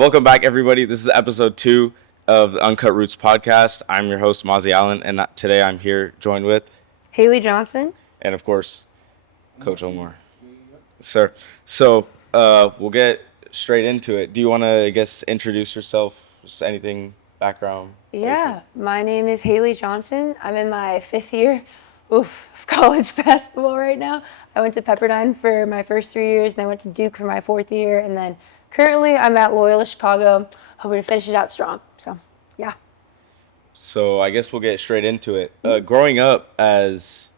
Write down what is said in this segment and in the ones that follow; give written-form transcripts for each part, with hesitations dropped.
Welcome back, everybody. This is episode 2 of the Uncut Roots podcast. I'm your host, Mozzie Allen, and today I'm here joined with, Hailey Johnson. and of course, Coach Omar. Sir. We'll get straight into it. Do you want to, introduce yourself? Just anything, background? Yeah, my name is Hailey Johnson. I'm in my 5th year of college basketball right now. I went to Pepperdine for my first 3 years, then I went to Duke for my 4th year, and then currently I'm at Loyola Chicago, hoping to finish it out strong. So, yeah. So I guess we'll get straight into it. Growing up as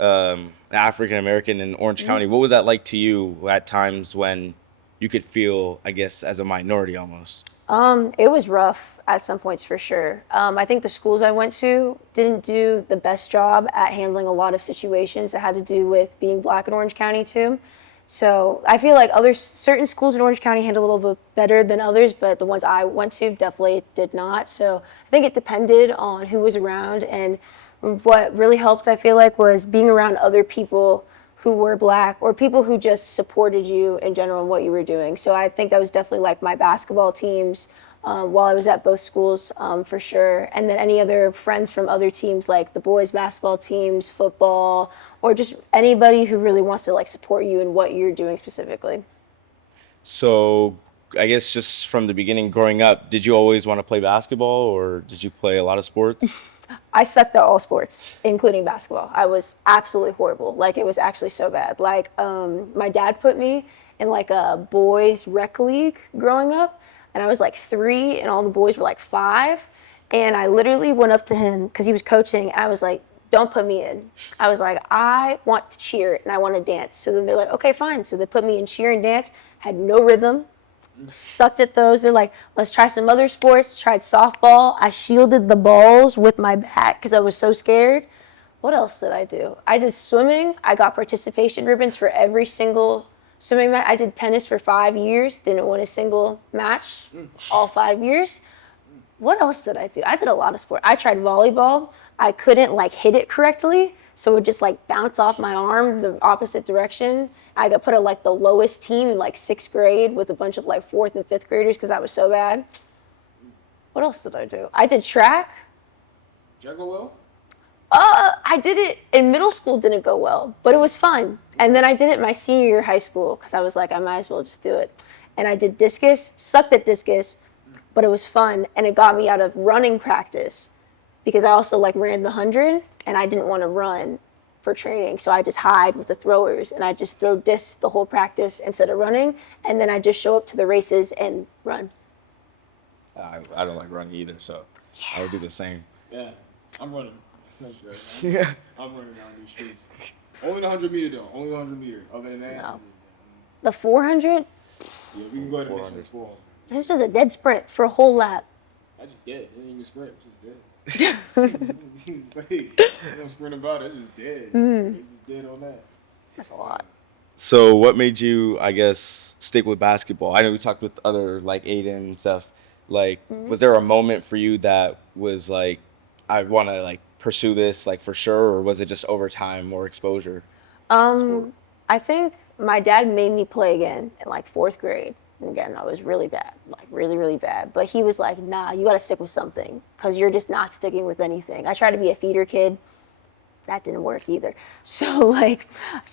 African American in Orange County, what was that like to you at times when you could feel, as a minority almost? It was rough at some points for sure. I think the schools I went to didn't do the best job at handling a lot of situations that had to do with being black in Orange County too. So I feel like certain schools in Orange County handled a little bit better than others, but the ones I went to definitely did not. So I think it depended on who was around, and what really helped, I feel like, was being around other people who were black or people who just supported you in general in what you were doing. So I think that was definitely like my basketball teams while I was at both schools for sure. And then any other friends from other teams like the boys basketball teams, football, or just anybody who really wants to like support you in what you're doing specifically. So I guess just from the beginning growing up, did you always want to play basketball or did you play a lot of sports? I sucked at all sports, including basketball. I was absolutely horrible. Like, it was actually so bad. Like, my dad put me in like a boys rec league growing up, and I was like 3 and all the boys were like 5. And I literally went up to him because he was coaching. I was like, don't put me in. I was like, I want to cheer and I want to dance. So then they're like, okay, fine. So they put me in cheer and dance, had no rhythm. Sucked at those. They're like, let's try some other sports. Tried softball. I shielded the balls with my bat because I was so scared. What else did I do? I did swimming. I got participation ribbons for every single swimming match. I did tennis for 5 years. Didn't win a single match all 5 years. What else did I do? I did a lot of sport. I tried volleyball. I couldn't like hit it correctly, so it would just like bounce off my arm the opposite direction. I got put at like the lowest team in like 6th grade with a bunch of like 4th and 5th graders because I was so bad. What else did I do? I did track. Did that go well? I did it in middle school, didn't go well, but it was fun. And then I did it my senior year of high school because I was like, I might as well just do it. And I did discus, sucked at discus, but it was fun, and it got me out of running practice because I also like ran the 100 and I didn't want to run for training. So I just hide with the throwers and I just throw discs the whole practice instead of running. And then I just show up to the races and run. I don't like running either, so yeah. I would do the same. Yeah, I'm running. That's good. Yeah. I'm running down these streets. Only the 100 meter though. Only the 100 meter. Other than that. No. The 400? Yeah, we can go ahead and make some 400. This is just a dead sprint for a whole lap. I just did. It didn't even sprint. It just did. No sprint about it. It's just dead. It's just dead on that. That's a lot. So what made you, stick with basketball? I know we talked with other, like, Aiden and stuff. Like, was there a moment for you that was, like, I want to, like, pursue this, like, for sure? Or was it just over time, more exposure? I think my dad made me play again in, like, 4th grade. And again, I was really bad, like, really, really bad. But he was like, nah, you got to stick with something because you're just not sticking with anything. I tried to be a theater kid. That didn't work either. So, like,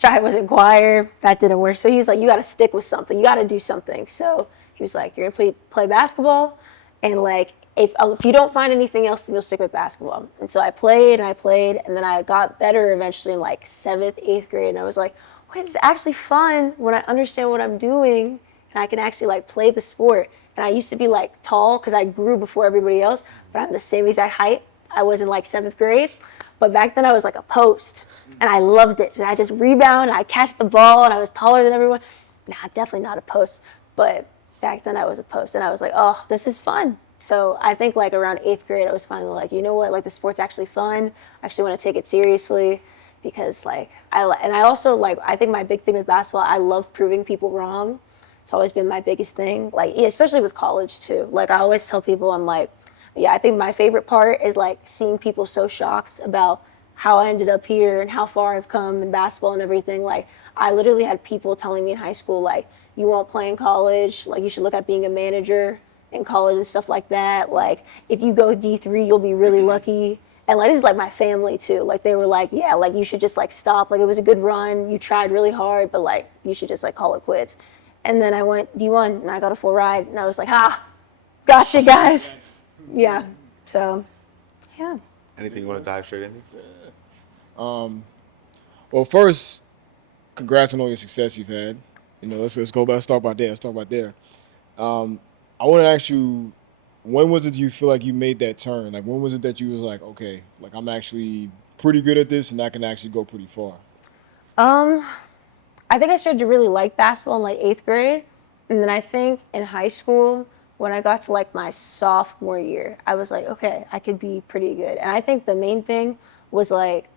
I was in choir. That didn't work. So he was like, you got to stick with something. You got to do something. So he was like, you're going to play basketball. And, like, if you don't find anything else, then you'll stick with basketball. And so I played. And then I got better eventually in, like, 7th, 8th grade. And I was like, wait, it's actually fun when I understand what I'm doing and I can actually, like, play the sport. And I used to be, like, tall because I grew before everybody else, but I'm the same exact height I was in, like, 7th grade. But back then I was like a post, and I loved it. And I just rebound, and I catch the ball, and I was taller than everyone. Nah, I'm definitely not a post, but back then I was a post, and I was like, oh, this is fun. So I think, like, around 8th grade, I was finally like, you know what, like, the sport's actually fun. I actually want to take it seriously because, like, I think my big thing with basketball, I love proving people wrong. It's always been my biggest thing, like, especially with college too. Like, I always tell people, I'm like, yeah, I think my favorite part is, like, seeing people so shocked about how I ended up here and how far I've come in basketball and everything. Like, I literally had people telling me in high school, like, you won't play in college, like, you should look at being a manager. in college and stuff like that. Like, if you go D3, you'll be really lucky. And like, this is like my family too. Like, they were like, yeah, like you should just like stop. Like, it was a good run. You tried really hard, but like you should just like call it quits. And then I went D1 and I got a full ride and I was like, gotcha guys. Yeah. So, yeah. Anything you want to dive straight into? Well, first, congrats on all your success you've had. Let's go back. Let's start by there. I want to ask you, when was it you feel like you made that turn? Like, when was it that you was like, okay, like I'm actually pretty good at this and I can actually go pretty far? I think I started to really like basketball in like 8th grade. And then I think in high school, when I got to like my sophomore year, I was like, okay, I could be pretty good. And I think the main thing was like,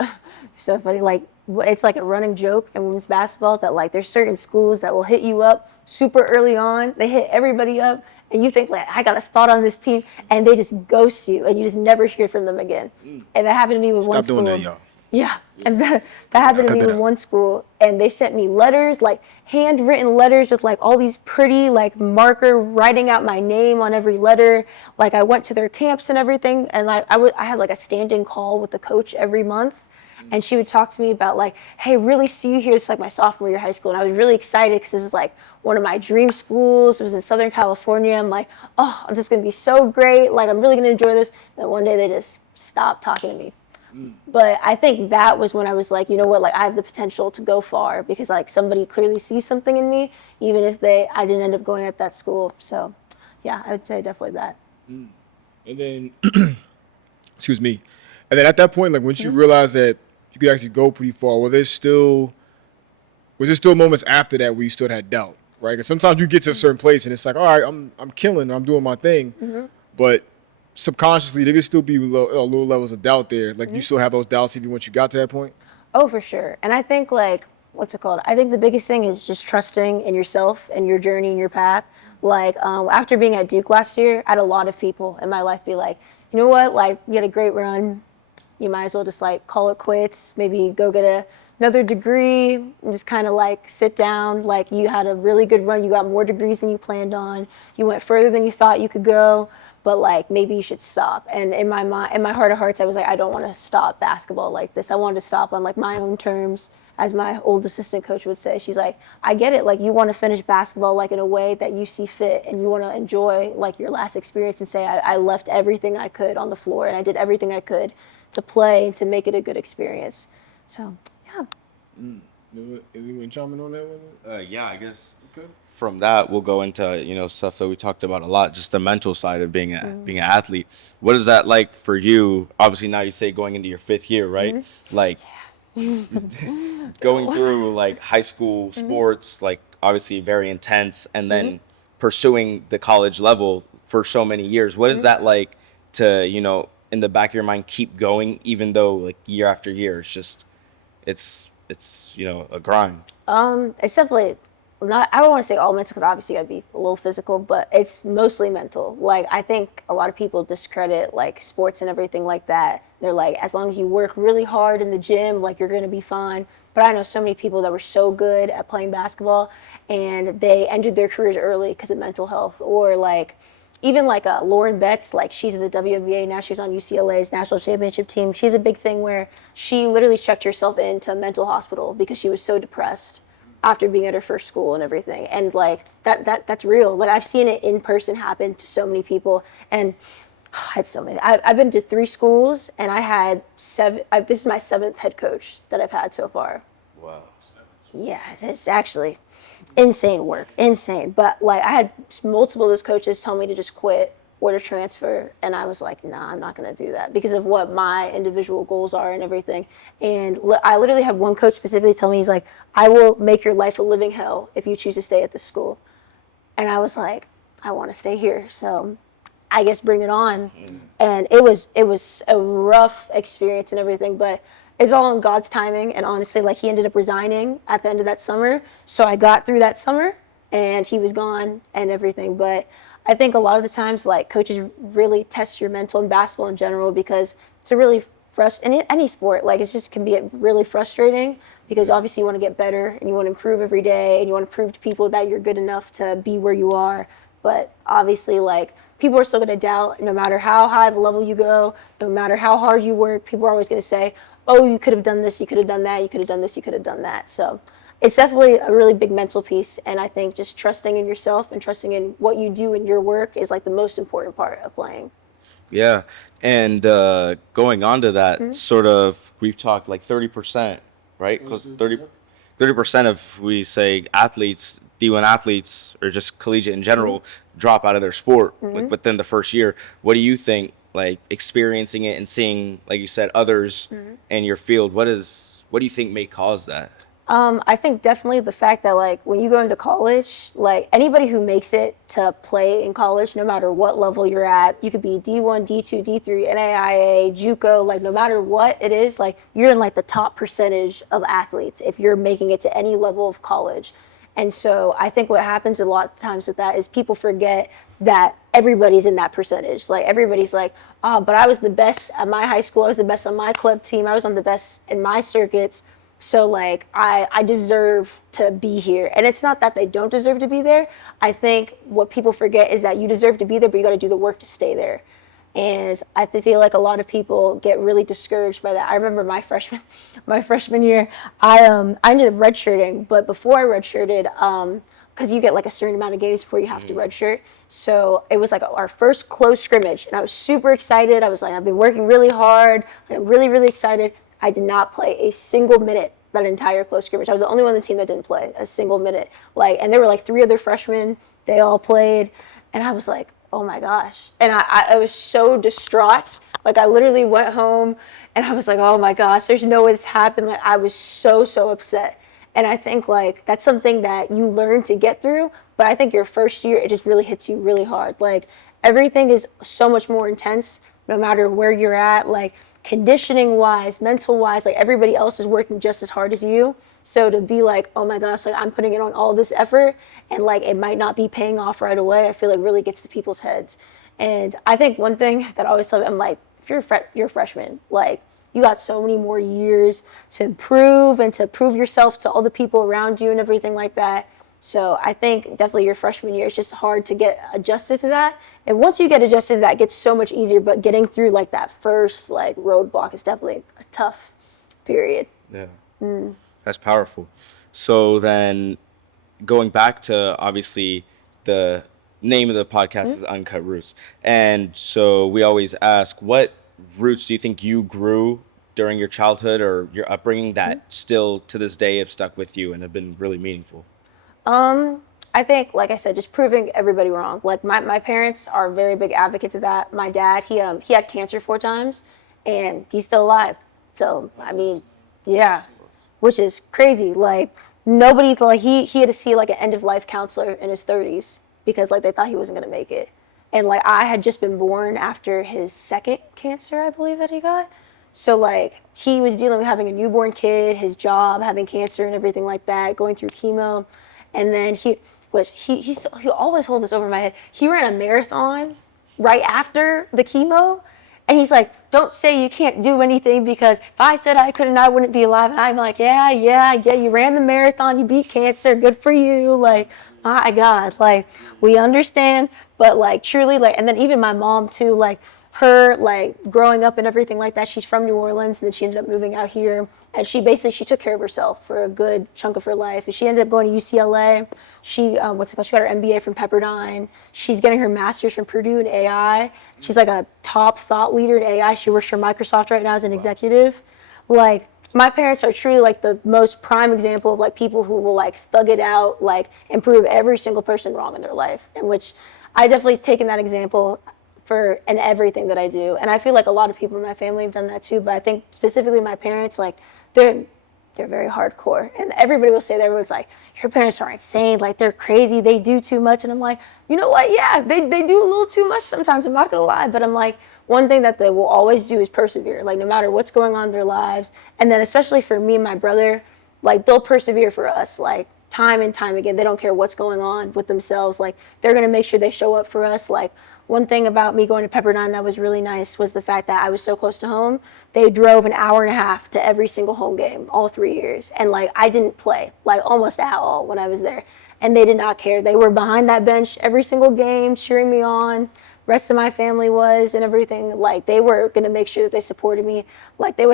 so funny, like it's like a running joke in women's basketball that like there's certain schools that will hit you up super early on. They hit everybody up and you think like, I got a spot on this team, and they just ghost you and you just never hear from them again. And that happened to me with one school. Stop doing that, y'all. Yeah, and that happened to me with one school, and they sent me letters, like handwritten letters with like all these pretty like marker writing out my name on every letter. Like I went to their camps and everything, and I had like a standing call with the coach every month, and she would talk to me about like, hey, really see you here. It's like my sophomore year of high school, and I was really excited because this is like one of my dream schools. It was in Southern California. I'm like, oh, this is gonna be so great. Like I'm really gonna enjoy this. And then one day they just stopped talking to me. But I think that was when I was like, you know what, like I have the potential to go far because like somebody clearly sees something in me, even if I didn't end up going at that school. So yeah, I would say definitely that. And then, excuse me. And then at that point, like once you realized that you could actually go pretty far, was there still moments after that where you still had doubt, right? Because sometimes you get to a certain place and it's like, all right, I'm killing, I'm doing my thing, but subconsciously there could still be low levels of doubt there. Like you still have those doubts even once you got to that point? Oh, for sure. And I think like, what's it called? I think the biggest thing is just trusting in yourself and your journey and your path. Like after being at Duke last year, I had a lot of people in my life be like, you know what, like you had a great run. You might as well just like call it quits, maybe go get another degree and just kind of like sit down. Like you had a really good run. You got more degrees than you planned on. You went further than you thought you could go. But like maybe you should stop. And in my mind, in my heart of hearts, I was like, I don't want to stop basketball like this. I wanted to stop on like my own terms, as my old assistant coach would say. She's like, I get it. Like you want to finish basketball like in a way that you see fit, and you want to enjoy like your last experience and say, I left everything I could on the floor and I did everything I could to play and to make it a good experience. So yeah. Anyone chiming on that one? Yeah, I guess Okay. from that we'll go into stuff that we talked about a lot, just the mental side of being being an athlete. What is that like for you? Obviously now you say going into your 5th year, right? Like going through like high school sports, like obviously very intense, and then pursuing the college level for so many years. What is that like to in the back of your mind keep going even though like year after year it's a grind? It's definitely not, I don't want to say all mental because obviously I'd be a little physical, but it's mostly mental. Like I think a lot of people discredit like sports and everything like that. They're like, as long as you work really hard in the gym, like you're going to be fine. But I know so many people that were so good at playing basketball and they ended their careers early because of mental health. Or like even like Lauren Betts, like she's in the WNBA now. She was on UCLA's national championship team. She's a big thing where she literally checked herself into a mental hospital because she was so depressed after being at her first school and everything. And like that's real. Like I've seen it in person happen to so many people. And I had so many. I've been to 3 schools and I had 7. This is my 7th head coach that I've had so far. Wow. Yeah, it's actually insane work, insane. But like I had multiple of those coaches tell me to just quit or to transfer, and I was like, nah, I'm not gonna do that because of what my individual goals are and everything. And I literally had one coach specifically tell me, he's like, I will make your life a living hell if you choose to stay at this school. And I was like, I want to stay here, so I guess bring it on. And it was a rough experience and everything, but it's all in God's timing. And honestly, like he ended up resigning at the end of that summer. So I got through that summer and he was gone and everything. But I think a lot of the times like coaches really test your mental in basketball in general because it's a really in any sport, like it just can be really frustrating because obviously you want to get better and you want to improve every day and you want to prove to people that you're good enough to be where you are. But obviously, like, people are still going to doubt no matter how high of a level you go, no matter how hard you work. People are always going to say, oh, you could have done this, you could have done that, you could have done this, you could have done that. So it's definitely a really big mental piece. And I think just trusting in yourself and trusting in what you do in your work is like the most important part of playing. Yeah. And going on to that, sort of, we've talked like 30%, right? Close to 30% of, we say, athletes, D1 athletes, or just collegiate in general, drop out of their sport like within the first year. What do you think, like, experiencing it and seeing, like you said, others in your field, what do you think may cause that? I think definitely the fact that, like, when you go into college, like, anybody who makes it to play in college, no matter what level you're at, you could be D1, D2, D3, NAIA, JUCO, like, no matter what it is, like, you're in, like, the top percentage of athletes if you're making it to any level of college. And so I think what happens a lot of times with that is people forget that everybody's in that percentage. Like, everybody's like, oh, but I was the best at my high school, I was the best on my club team, I was on the best in my circuits. So, like, I deserve to be here. And it's not that they don't deserve to be there. I think what people forget is that you deserve to be there, but you got to do the work to stay there. And I feel like a lot of people get really discouraged by that. I remember my freshman year, I ended up redshirting. But before I redshirted, because you get like a certain amount of games before you have to redshirt. So it was like our first close scrimmage. And I was super excited. I was like, I've been working really hard. I'm really, really excited. I did not play a single minute that entire close scrimmage. I was the only one on the team that didn't play a single minute. Like, and there were like 3 other freshmen. They all played, and I was like, oh my gosh. And I was so distraught. Like, I literally went home, and I was like, oh my gosh, there's no way this happened. Like, I was so upset. And I think, like, that's something that you learn to get through. But I think your first year, it just really hits you really hard. Like, everything is so much more intense, no matter where you're at. Like, conditioning wise, mental wise, like, everybody else is working just as hard as you. So to be like, oh my gosh, like, I'm putting in on all this effort and, like, it might not be paying off right away, I feel like really gets to people's heads. And I think one thing that I always tell them, I'm like, if you're a freshman, like, you got so many more years to improve and to prove yourself to all the people around you and everything like that. So I think definitely your freshman year is just hard to get adjusted to that. And once you get adjusted to that, it gets so much easier. But getting through, like, that first, like, roadblock is definitely a tough period. Yeah. That's powerful. So then going back to, obviously, the name of the podcast is Uncut Roots. And so we always ask, what roots do you think you grew during your childhood or your upbringing that still to this day have stuck with you and have been really meaningful? I think, like I said, just proving everybody wrong. Like, my parents are very big advocates of that. My dad, he had cancer 4 times, and he's still alive. So, I mean, yeah, which is crazy. Like, nobody, like, he had to see, like, an end-of-life counselor in his 30s because, like, they thought he wasn't going to make it. And, like, I had just been born after his 2nd cancer, I believe, that he got. So, like, he was dealing with having a newborn kid, his job, having cancer and everything like that, going through chemo. And then he always holds this over my head. He ran a marathon right after the chemo. And he's like, don't say you can't do anything because if I said I couldn't, I wouldn't be alive. And I'm like, yeah, you ran the marathon, you beat cancer, good for you. Like, my God, like, we understand. But, like, truly, like, and then even my mom too, like, her, like, growing up and everything like that, she's from New Orleans, and then she ended up moving out here, and she took care of herself for a good chunk of her life. And she ended up going to UCLA. She, she got her MBA from Pepperdine. She's getting her master's from Purdue in AI. She's, like, a top thought leader in AI. She works for Microsoft right now as an executive. Like, my parents are truly, like, the most prime example of, like, people who will, like, thug it out, like, and prove every single person wrong in their life, in which I definitely taken that example in everything that I do. And I feel like a lot of people in my family have done that too, but I think specifically my parents, like, they're very hardcore. And everybody will say that, everyone's like, your parents are insane, like, they're crazy, they do too much. And I'm like, you know what, yeah, they do a little too much sometimes, I'm not gonna lie. But I'm like, one thing that they will always do is persevere, like, no matter what's going on in their lives. And then especially for me and my brother, like, they'll persevere for us, like, time and time again. They don't care what's going on with themselves. Like, they're gonna make sure they show up for us. Like, one thing about me going to Pepperdine that was really nice was the fact that I was so close to home. They drove an hour and a half to every single home game, all 3 years. And, like, I didn't play, like, almost at all when I was there. and they did not care. They were behind that bench every single game, cheering me on. Rest of my family was and everything. Like, they were gonna make sure that they supported me. Like, they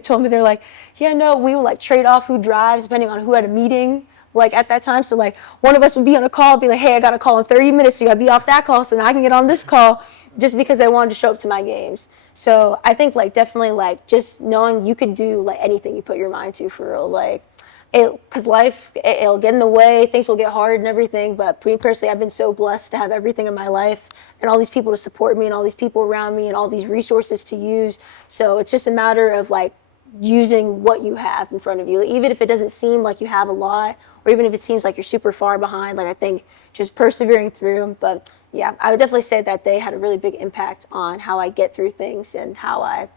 told me, they're like, yeah, no, we would like trade off who drives depending on who had a meeting. Like, at that time, so like one of us would be on a call, be like, hey, I got a call in 30 minutes, so you gotta be off that call so now I can get on this call, just because they wanted to show up to my games. So I think like definitely like just knowing you could do like anything you put your mind to, for real. Like, because life, it'll get in the way, things will get hard and everything, but me personally, I've been so blessed to have everything in my life and all these people to support me and all these people around me and all these resources to use. So it's just a matter of like using what you have in front of you, even if it doesn't seem like you have a lot, or even if it seems like you're super far behind. Like, I think just persevering through. But yeah, I would definitely say that they had a really big impact on how I get through things and how I,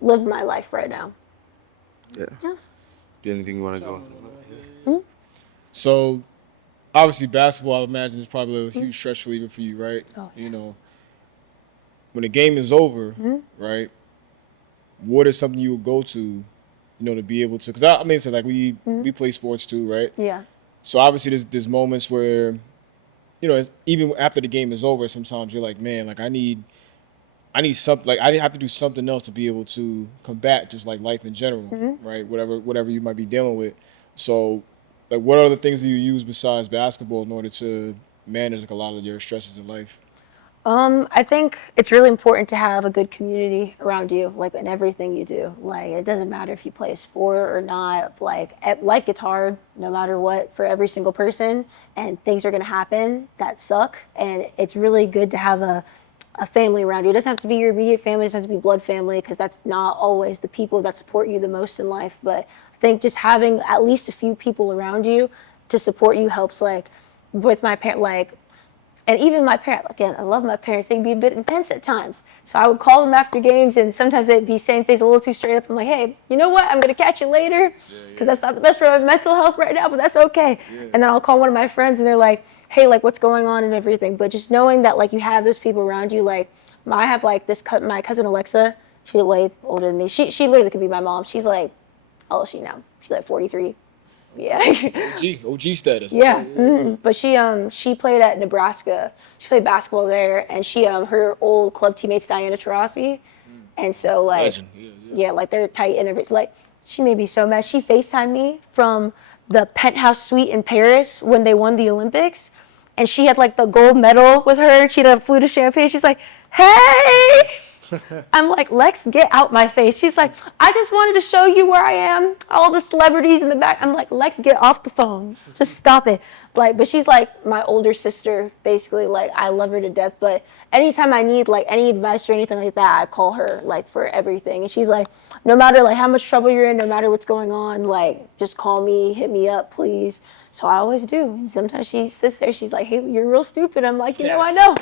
live my life right now. Yeah. Do you have anything you want to go on? So, obviously, basketball, I imagine, is probably a huge stress reliever for you, right? Oh, yeah. When the game is over, right, what is something you would go to, to be able to? Because I mean, so like we play sports too, right? Yeah. So obviously, there's moments where, even after the game is over, sometimes you're like, man, like I need something. Like, I have to do something else to be able to combat just like life in general, right? Whatever you might be dealing with. So, like, what are the things that you use besides basketball in order to manage like a lot of your stresses in life? I think it's really important to have a good community around you, like in everything you do. Like, it doesn't matter if you play a sport or not. Like, life gets hard no matter what for every single person, and things are gonna happen that suck. And it's really good to have a family around you. It doesn't have to be your immediate family. It doesn't have to be blood family, because that's not always the people that support you the most in life. But I think just having at least a few people around you to support you helps. Like, with my parents, and even my parents, again, I love my parents. They can be a bit intense at times. So I would call them after games, and sometimes they'd be saying things a little too straight up. I'm like, hey, you know what? I'm going to catch you later, because that's not the best for my mental health right now, but that's okay. Yeah. And then I'll call one of my friends, and they're like, hey, like, what's going on and everything. But just knowing that, like, you have those people around you. Like, I have, like, my cousin Alexa. She's way older than me. She literally could be my mom. She's like, how old is she now? She's like 43. Yeah. OG status. Yeah. Mm-hmm. But she played at Nebraska. She played basketball there, and her old club teammate's Diana Taurasi. And so, like, legend. Yeah, like, they're tight and everything. Like, she made me so mad. She FaceTimed me from the penthouse suite in Paris when they won the Olympics, and she had like the gold medal with her, and she had a flute of champagne. She's like, hey. I'm like, Lex, get out my face. She's like, I just wanted to show you where I am. All the celebrities in the back. I'm like, Lex, get off the phone. Just stop it. Like, but she's like my older sister, basically. Like, I love her to death. But anytime I need like any advice or anything like that, I call her like for everything. And she's like, no matter like how much trouble you're in, no matter what's going on, like, just call me, hit me up, please. So I always do. And sometimes she sits there, she's like, hey, you're real stupid. I'm like, I know.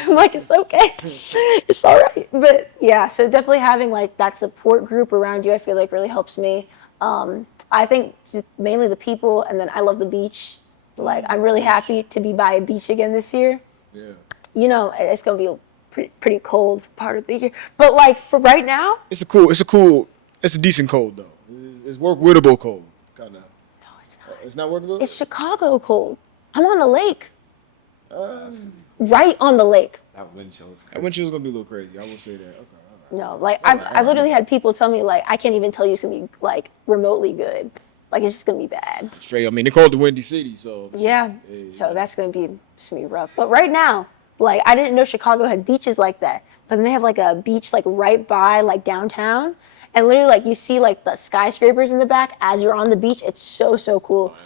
I'm like, it's okay. It's all right. But yeah, so definitely having like that support group around you, I feel like really helps me. I think just mainly the people, and then I love the beach. Like, I'm really happy to be by a beach again this year. Yeah. It's going to be a pretty cold part of the year. But like for right now. It's a decent cold though. It's workable cold, kind of. No, it's not. It's not workable? It's Chicago cold. I'm on the lake. Right on the lake. That wind chill is crazy. That wind chill is going to be a little crazy. I will say that. Okay. No, like, I've literally had people tell me, like, I can't even tell you it's going to be, like, remotely good. Like, it's just going to be bad. Straight, I mean, they call it the Windy City, so. Yeah, so that's going to be rough. But right now, like, I didn't know Chicago had beaches like that. But then they have, like, a beach, like, right by, like, downtown. And literally, like, you see, like, the skyscrapers in the back as you're on the beach. It's so, so cool. Oh,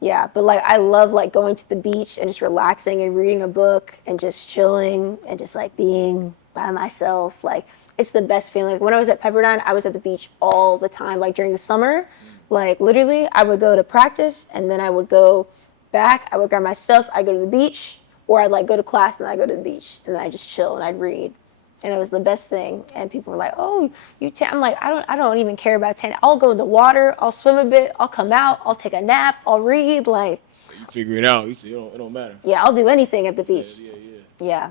yeah, but like I love like going to the beach and just relaxing and reading a book and just chilling and just like being by myself. Like, it's the best feeling. Like, when I was at Pepperdine, I was at the beach all the time. Like, during the summer, like, literally I would go to practice and then I would go back. I would grab my stuff. I'd go to the beach, or I'd like go to class and I'd go to the beach and then I'd just chill and I'd read. And it was the best thing. And people were like, oh, you tan. I'm like, I don't even care about tan. I'll go in the water. I'll swim a bit. I'll come out. I'll take a nap. I'll read. Like, you figure it out. You say it don't matter. Yeah, I'll do anything at the beach. Yeah.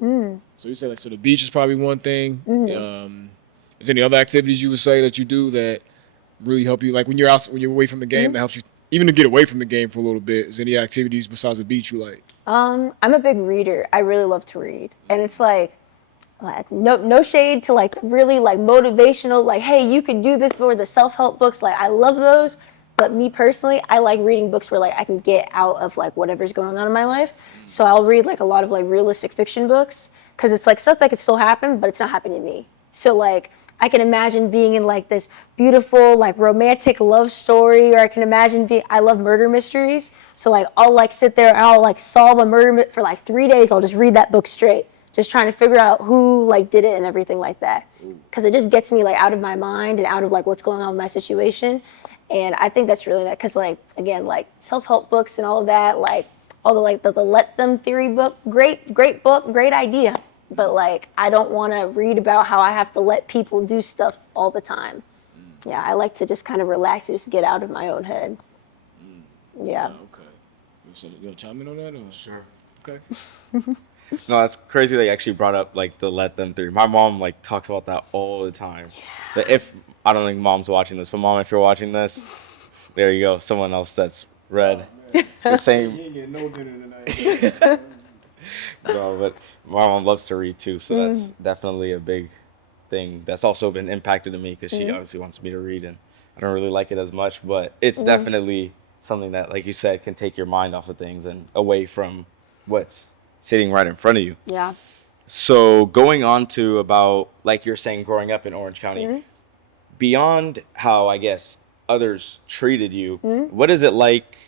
Man. So you said, like, so the beach is probably one thing. Is there any other activities you would say that you do that really help you? Like, when you're away from the game, that helps you even to get away from the game for a little bit, is any activities besides the beach you like? I'm a big reader. I really love to read, and it's like no shade to like really like motivational, like, hey, you can do this, or the self-help books. Like, I love those. But me personally, I like reading books where like I can get out of like whatever's going on in my life. So I'll read like a lot of like realistic fiction books, because it's like stuff that could still happen, but it's not happening to me. So like I can imagine being in like this beautiful like romantic love story, or I can imagine I love murder mysteries. So like I'll like sit there and I'll like solve a murder for like 3 days. I'll just read that book straight, just trying to figure out who like did it and everything like that. Because it just gets me like out of my mind and out of like what's going on with my situation. And I think that's really nice, because like, again, like self-help books and all of that, like all the like the let them theory book, great book, great idea. But like, I don't want to read about how I have to let people do stuff all the time. Yeah, I like to just kind of relax and just get out of my own head. Yeah. Okay. So you gonna chime in on that? Or? Sure. Okay. No, that's crazy that you actually brought up like the let them theory. My mom like talks about that all the time. But if I don't think mom's watching this, but mom, if you're watching this, there you go. Someone else that's read the same. You ain't getting no dinner tonight. No, but my mom loves to read too, so that's definitely a big thing that's also been impacted to me, because she obviously wants me to read, and I don't really like it as much, but it's definitely something that, like you said, can take your mind off of things and away from what's sitting right in front of you. Yeah. So going on to about, like you're saying, growing up in Orange County, beyond how, I guess, others treated you, what is it like,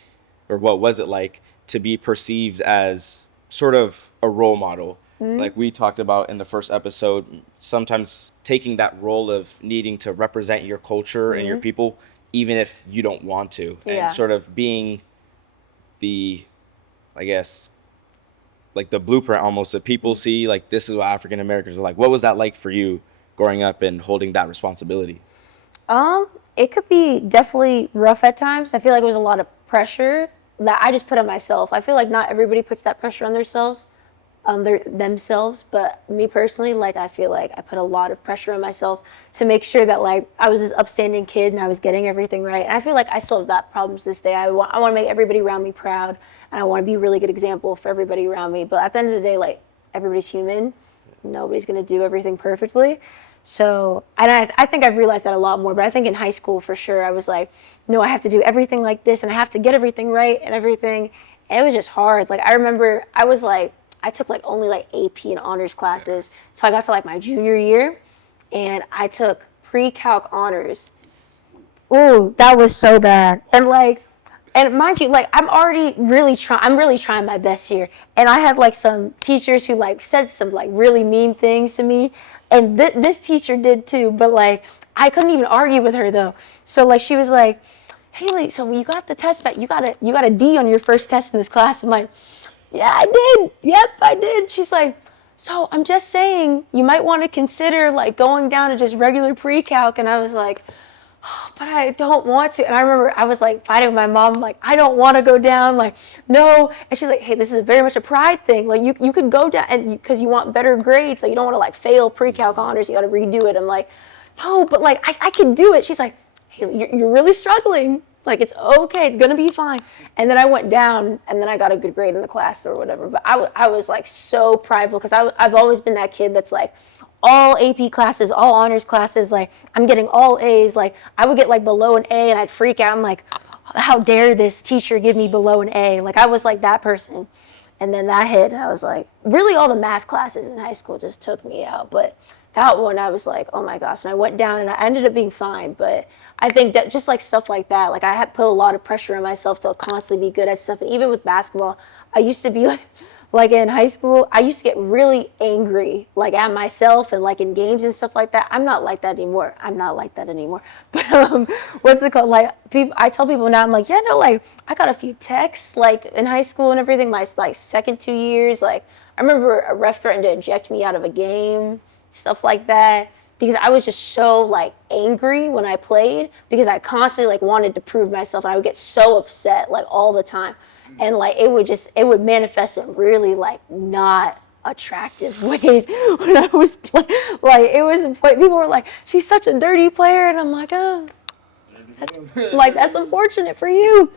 or what was it like to be perceived as sort of a role model? Like we talked about in the first episode, sometimes taking that role of needing to represent your culture and your people, even if you don't want to, and sort of being the, I guess, like the blueprint almost that people see, like this is what African Americans are like. What was that like for you growing up and holding that responsibility? It could be definitely rough at times. I feel like it was a lot of pressure that I just put on myself. I feel like not everybody puts that pressure on themselves, but me personally, like I feel like I put a lot of pressure on myself to make sure that like I was this upstanding kid and I was getting everything right. And I feel like I still have that problem to this day. I want to make everybody around me proud, and I want to be a really good example for everybody around me. But at the end of the day, like, everybody's human. Nobody's gonna do everything perfectly. So, and I think I've realized that a lot more, but I think in high school for sure, I was like, no, I have to do everything like this, and I have to get everything right and everything. And it was just hard. Like, I remember I took like only like AP and honors classes. So I got to like my junior year and I took pre-calc honors. Ooh, that was so bad. And mind you, like I'm really trying my best here. And I had like some teachers who like said some like really mean things to me. And this teacher did too, but like I couldn't even argue with her though. So like she was like, Hailey, so you got the test back. You got a D on your first test in this class. I'm like, yeah, I did. Yep, I did. She's like, so I'm just saying you might want to consider like going down to just regular pre-calc. And I was like, oh, but I don't want to. And I remember I was like fighting with my mom, like, I don't want to go down, like, no. And she's like, hey, this is very much a pride thing. Like you could go down and because you want better grades. Like you don't want to like fail pre-calc honors. You got to redo it. I'm like, no, but like I can do it. She's like, hey, you're really struggling. Like, it's okay. It's going to be fine. And then I went down and then I got a good grade in the class or whatever. But I was like so prideful because I've always been that kid that's like all AP classes, all honors classes. Like I'm getting all A's. Like I would get like below an A and I'd freak out. I'm like, how dare this teacher give me below an A? Like I was like that person. And then that hit and I was like, really all the math classes in high school just took me out. But that one I was like, oh my gosh. And I went down and I ended up being fine. But I think that just like stuff like that, like I had put a lot of pressure on myself to constantly be good at stuff. And even with basketball, I used to be like in high school, I used to get really angry like at myself and like in games and stuff like that. I'm not like that anymore. But what's it called? Like I tell people now, I'm like, yeah, no, like I got a few texts like in high school and everything, my like second 2 years. Like I remember a ref threatened to eject me out of a game, stuff like that. Because I was just so like angry when I played because I constantly like wanted to prove myself and I would get so upset like all the time. And like it would manifest in really like not attractive ways when I was playing. Like it was, people were like, she's such a dirty player. And I'm like, oh, Like, that's unfortunate for you.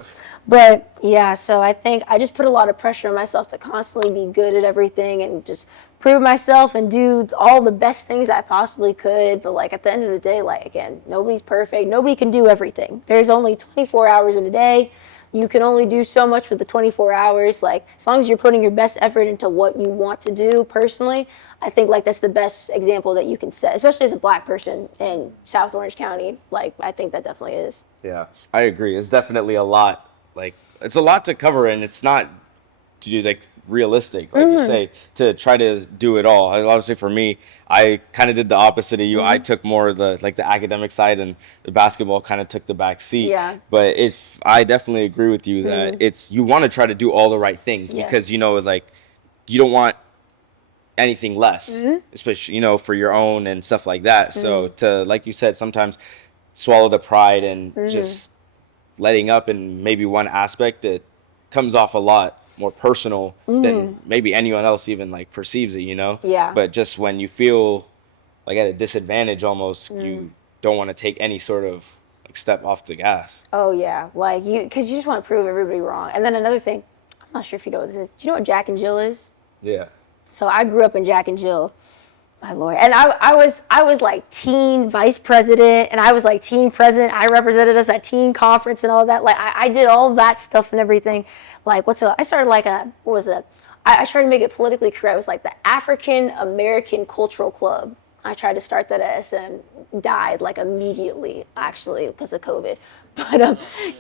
But yeah, so I think I just put a lot of pressure on myself to constantly be good at everything and just prove myself and do all the best things I possibly could. But like at the end of the day, like again, nobody's perfect. Nobody can do everything. There's only 24 hours in a day. You can only do so much with the 24 hours. Like as long as you're putting your best effort into what you want to do personally, I think like that's the best example that you can set, especially as a Black person in South Orange County. Like I think that definitely is. Yeah, I agree. It's definitely a lot. Like, it's a lot to cover, and it's not to do like realistic, like you say, to try to do it all. Obviously, for me, I kind of did the opposite of you. I took more of the academic side, and the basketball kind of took the back seat. Yeah. But I definitely agree with you that you want to try to do all the right things because like you don't want anything less, especially for your own and stuff like that. So to, like you said, sometimes swallow the pride and just letting up in maybe one aspect, it comes off a lot more personal than maybe anyone else even like perceives it, Yeah. But just when you feel like at a disadvantage almost, you don't want to take any sort of like step off the gas. Oh yeah, like because you just want to prove everybody wrong. And then another thing, I'm not sure if you know what this is. Do you know what Jack and Jill is? Yeah. So I grew up in Jack and Jill. My Lord. And I was like teen vice president and I was like teen president. I represented us at teen conference and all that. Like I did all that stuff and everything. Like I started like what was it? I tried to make it politically correct. It was like the African American Cultural Club. I tried to start that at SM, died like immediately actually because of COVID. But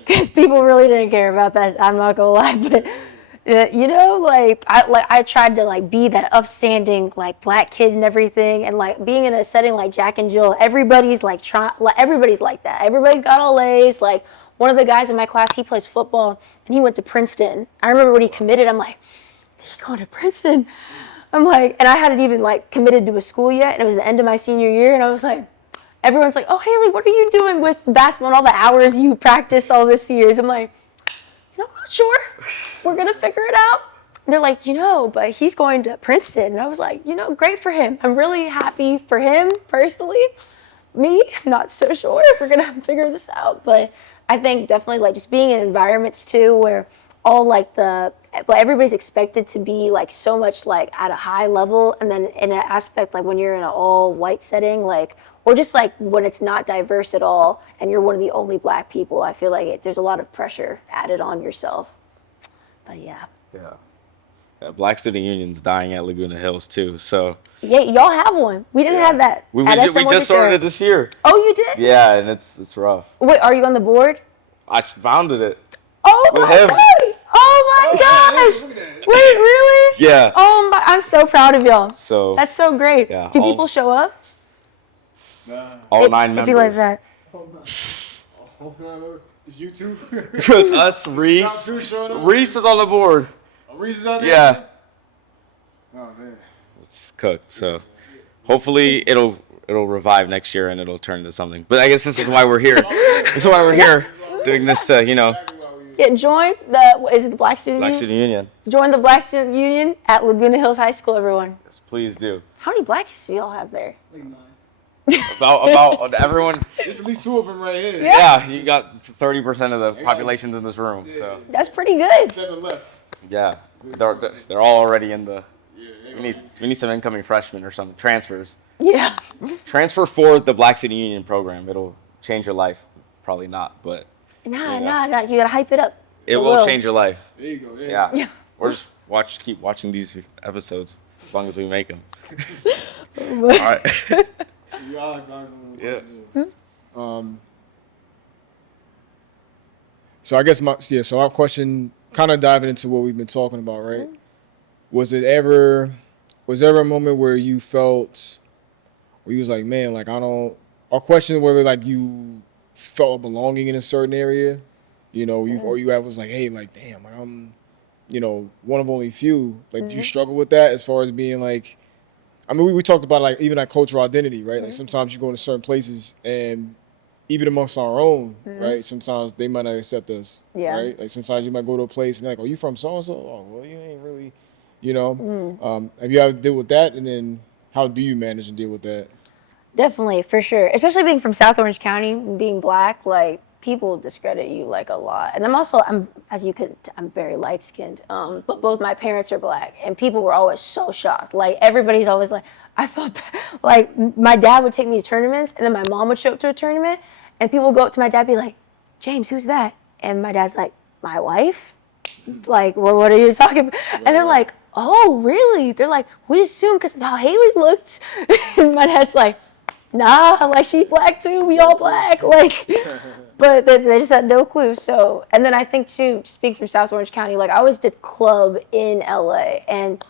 because people really didn't care about that. I'm not gonna lie, but I tried to like be that upstanding like Black kid and everything, and like being in a setting like Jack and Jill, everybody's like everybody's like that. Everybody's got all A's. Like one of the guys in my class, he plays football and he went to Princeton. I remember when he committed, I'm like, he's going to Princeton. I'm like, and I hadn't even like committed to a school yet, and it was the end of my senior year, and I was like, everyone's like, oh Hailey, what are you doing with basketball and all the hours you practiced all this years? I'm like, I'm not sure. We're going to figure it out. And they're like, but he's going to Princeton. And I was like, great for him. I'm really happy for him personally. Me, I'm not so sure if we're going to figure this out. But I think definitely like just being in environments too where all like everybody's expected to be like so much like at a high level. And then in an aspect like when you're in an all white setting, like, or just like when it's not diverse at all and you're one of the only Black people, I feel like there's a lot of pressure added on yourself. But yeah. Yeah. Black Student Union's dying at Laguna Hills too, so. Yeah, y'all have one. We didn't have that. We just started it this year. Oh, you did? Yeah, and it's rough. Wait, are you on the board? I founded it. Oh with my him. God. Oh my gosh. Wait, really? Yeah. Oh my, I'm so proud of y'all. So. That's so great. Yeah, Do people show up? All 9 members. It'd be like that. It's you two? It's us, Reese. Reese is on the board. Oh, Reese is out there? Yeah. Oh, man. It's cooked, so hopefully it'll revive next year and it'll turn into something. But I guess this is why we're here. This is why we're here, doing this, Yeah, join the Black Student Black Union? Student Union. Join the Black Student Union at Laguna Hills High School, everyone. Yes, please do. How many Black kids do y'all have there? Like 9. About everyone. There's at least 2 of them right here. Yeah, you got 30% of the population's in this room, so. That's pretty good. 7 left. Yeah, they're all already in the. Yeah, We need some incoming freshmen or some transfers. Yeah. Transfer for the Black Student Union program. It'll change your life. Probably not, but. Nah. You gotta hype it up. It will change your life. There you go. Yeah. Or just keep watching these episodes as long as we make them. All right. Yeah. So I guess so our question kind of diving into what we've been talking about, right? Was there ever a moment where you felt, where you was like, man, like our question whether like you felt belonging in a certain area, or you was like, hey, like, damn, like I'm, one of only few. Like, do you struggle with that as far as being like, I mean, we talked about like even like cultural identity, right? Like sometimes you go into certain places and even amongst our own, right? Sometimes they might not accept us, right? Like sometimes you might go to a place and they're like, oh, you from so-and-so? Oh, well, you ain't really, Have you ever dealt with that? And then how do you manage to deal with that? Definitely, for sure. Especially being from South Orange County and being Black, like, people discredit you like a lot. And I'm very light skinned. But both my parents are black, and people were always so shocked. Like everybody's always like, I felt bad. Like my dad would take me to tournaments, and then my mom would show up to a tournament, and people would go up to my dad and be like, James, who's that? And my dad's like, my wife? Like, well, what are you talking about? And they're like, oh, really? They're like, we assume because of how Hailey looked. And my dad's like, nah, like she black too, we all black. Like, but they just had no clue. So, and then I think too, speaking from South Orange County, like I always did club in LA, and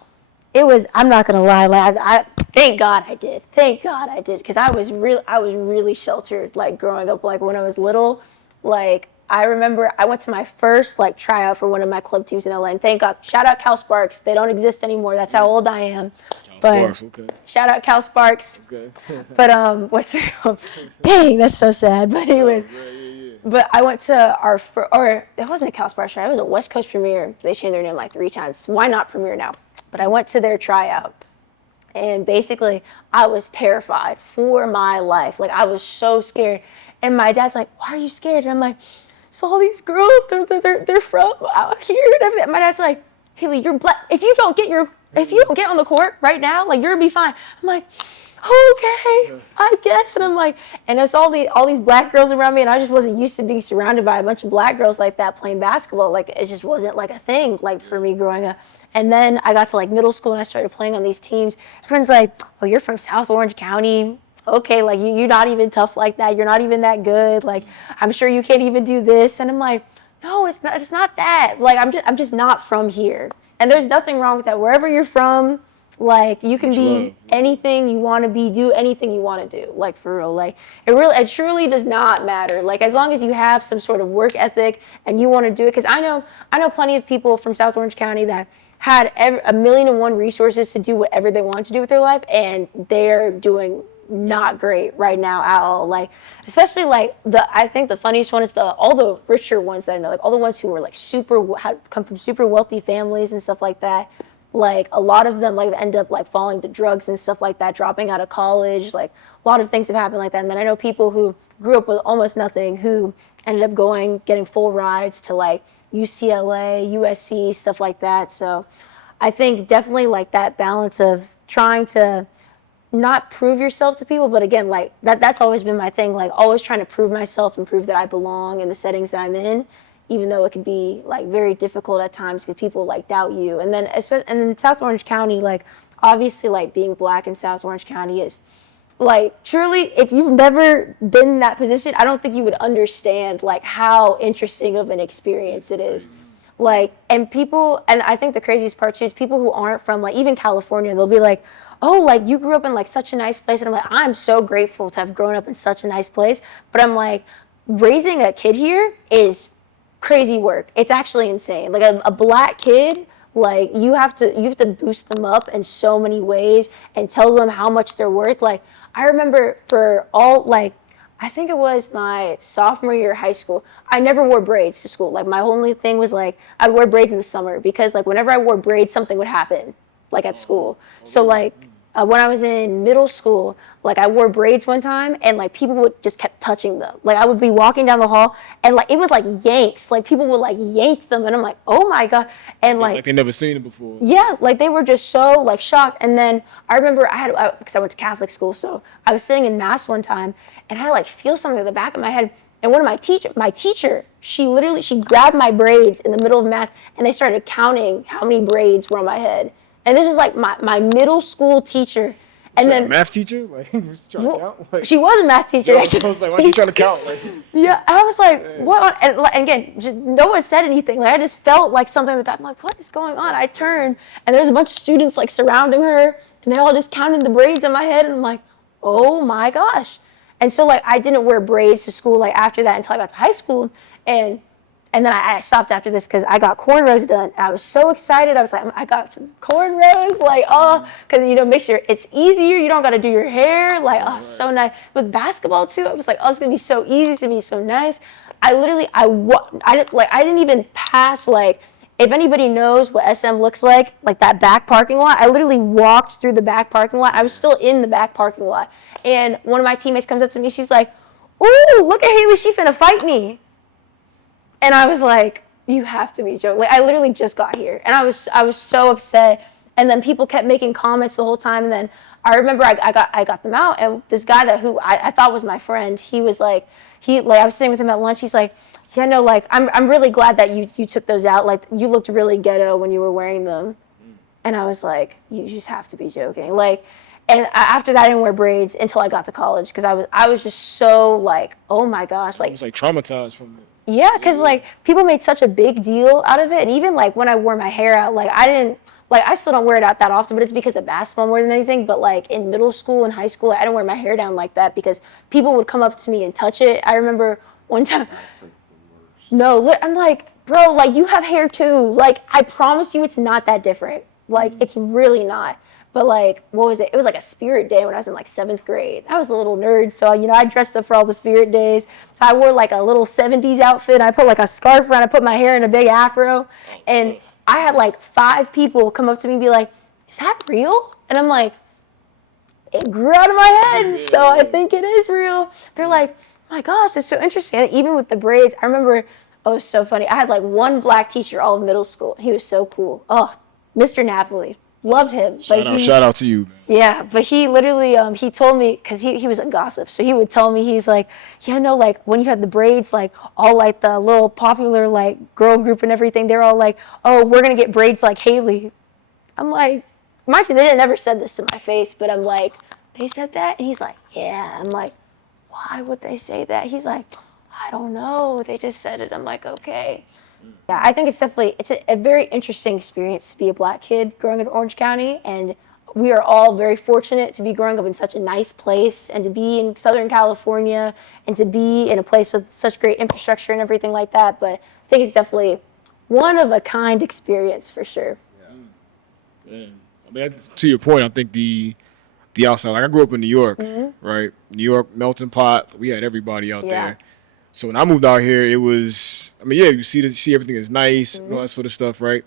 it was, I'm not gonna lie, like I thank God I did, because I was really sheltered, like growing up, like when I was little, like I remember I went to my first like tryout for one of my club teams in LA, and thank God, shout out Cal Sparks, they don't exist anymore, that's how old I am. Sparks, okay. Shout out Cal Sparks. Okay. But what's it called? Dang, that's so sad. But anyway, but I went to it wasn't a Cal Sparks tryout, it was a West Coast Premier. They changed their name like 3 times. Why not Premier now? But I went to their tryout, and basically I was terrified for my life. Like I was so scared. And my dad's like, why are you scared? And I'm like, so all these girls, they're from out here and everything. My dad's like, Hailey, you're black. If you don't get on the court right now, like you're gonna be fine. I'm like, okay, I guess. And I'm like, and it's all these black girls around me, and I just wasn't used to being surrounded by a bunch of black girls like that playing basketball. Like it just wasn't like a thing like for me growing up. And then I got to like middle school and I started playing on these teams. Everyone's like, oh, you're from South Orange County. Okay, like you're not even tough like that. You're not even that good. Like I'm sure you can't even do this. And I'm like, no, it's not that. Like I'm just not from here. And there's nothing wrong with that. Wherever you're from, like you can be anything you want to be, do anything you want to do. Like for real, like it truly does not matter. Like as long as you have some sort of work ethic and you want to do it. Because I know plenty of people from South Orange County that had a million and one resources to do whatever they want to do with their life, and they're doing not great right now at all. Like especially like I think the funniest one is all the richer ones that I know, like all the ones who were like come from super wealthy families and stuff like that. Like a lot of them like end up like falling to drugs and stuff like that, dropping out of college. Like a lot of things have happened like that. And then I know people who grew up with almost nothing who ended up getting full rides to like UCLA, USC, stuff like that. So I think definitely like that balance of trying to not prove yourself to people, but again, like that's always been my thing, like always trying to prove myself and prove that I belong in the settings that I'm in, even though it can be like very difficult at times because people like doubt you. And then in South Orange County, like obviously like being black in South Orange County is like truly, if you've never been in that position, I don't think you would understand like how interesting of an experience it is. Like, and I think the craziest part too is people who aren't from like even California, they'll be like, oh, like you grew up in like such a nice place. And I'm like, I'm so grateful to have grown up in such a nice place. But I'm like, raising a kid here is crazy work. It's actually insane. Like a black kid, like you have to boost them up in so many ways and tell them how much they're worth. Like I remember I think it was my sophomore year of high school, I never wore braids to school. Like my only thing was like I'd wear braids in the summer because like whenever I wore braids, something would happen like at school. So like when I was in middle school, like I wore braids one time and like people would just kept touching them. Like I would be walking down the hall and like it was like yanks. Like people would like yank them and I'm like, oh my God. And like they never seen it before. Yeah, like they were just so like shocked. And then I remember because I went to Catholic school, so I was sitting in mass one time and I like feel something in the back of my head. And one of my teacher, she grabbed my braids in the middle of mass and they started counting how many braids were on my head. And this is like my middle school teacher. And then math teacher? Like trying to count? Like, she was a math teacher. I was like, why is she trying to count? Like, yeah, I was like, what? And again, no one said anything. Like I just felt like something in the back. I'm like, what is going on? I turned and there's a bunch of students like surrounding her and they're all just counting the braids on my head. And I'm like, oh my gosh. And so like I didn't wear braids to school like after that until I got to high school. And then I stopped after this because I got cornrows done. And I was so excited. I was like, I got some cornrows. Like, oh, because, it's easier. You don't got to do your hair. Like, oh, so nice. With basketball, too, I was like, oh, it's going to be so easy. It's going to be so nice. I didn't even pass, like, if anybody knows what SM looks like that back parking lot, I literally walked through the back parking lot. I was still in the back parking lot. And one of my teammates comes up to me. She's like, ooh, look at Hailey. She finna fight me. And I was like, you have to be joking. Like, I literally just got here. And I was so upset. And then people kept making comments the whole time. And then I remember I got them out. And this guy who I thought was my friend, he was like, I was sitting with him at lunch. He's like, yeah, no, like, I'm really glad that you took those out. Like, you looked really ghetto when you were wearing them. And I was like, you just have to be joking. Like, and after that, I didn't wear braids until I got to college because I was just so like, oh my gosh. Like, I was like traumatized from it. Yeah, because like people made such a big deal out of it. And even like when I wore my hair out, like I still don't wear it out that often, but it's because of basketball more than anything. But like in middle school and high school, I didn't wear my hair down like that because people would come up to me and touch it. I remember one time. No, I'm like, bro, like you have hair too. Like I promise you it's not that different. Like it's really not. But like, what was it? It was like a spirit day when I was in like 7th grade. I was a little nerd, so I dressed up for all the spirit days. So I wore like a little 70s outfit. I put like a scarf around. I put my hair in a big afro, and I had like 5 people come up to me and be like, "Is that real?" And I'm like, "It grew out of my head, so I think it is real." They're like, "Oh my gosh, it's so interesting." And even with the braids, I remember, oh, it was so funny. I had like one black teacher all of middle school. He was so cool. Oh, Mr. Napoli. Loved him. Shout out to you, man. Yeah, but he literally, he told me, because he was a gossip, so he would tell me, he's like, yeah, no, like, when you had the braids, like, all, like, the little popular, like, girl group and everything, they're all like, oh, we're going to get braids like Hailey. I'm like, mind you, they didn't never said this to my face, but I'm like, they said that? And he's like, yeah. I'm like, why would they say that? He's like, I don't know. They just said it. I'm like, okay. Yeah, I think it's a very interesting experience to be a black kid growing up in Orange County, and we are all very fortunate to be growing up in such a nice place and to be in Southern California and to be in a place with such great infrastructure and everything like that. But I think it's definitely one of a kind experience for sure. Yeah. I mean, to your point, I think the outside, like I grew up in New York, right? New York melting pot. We had everybody out there. So when I moved out here, it was, I mean, yeah, you see everything is nice and all that sort of stuff, right?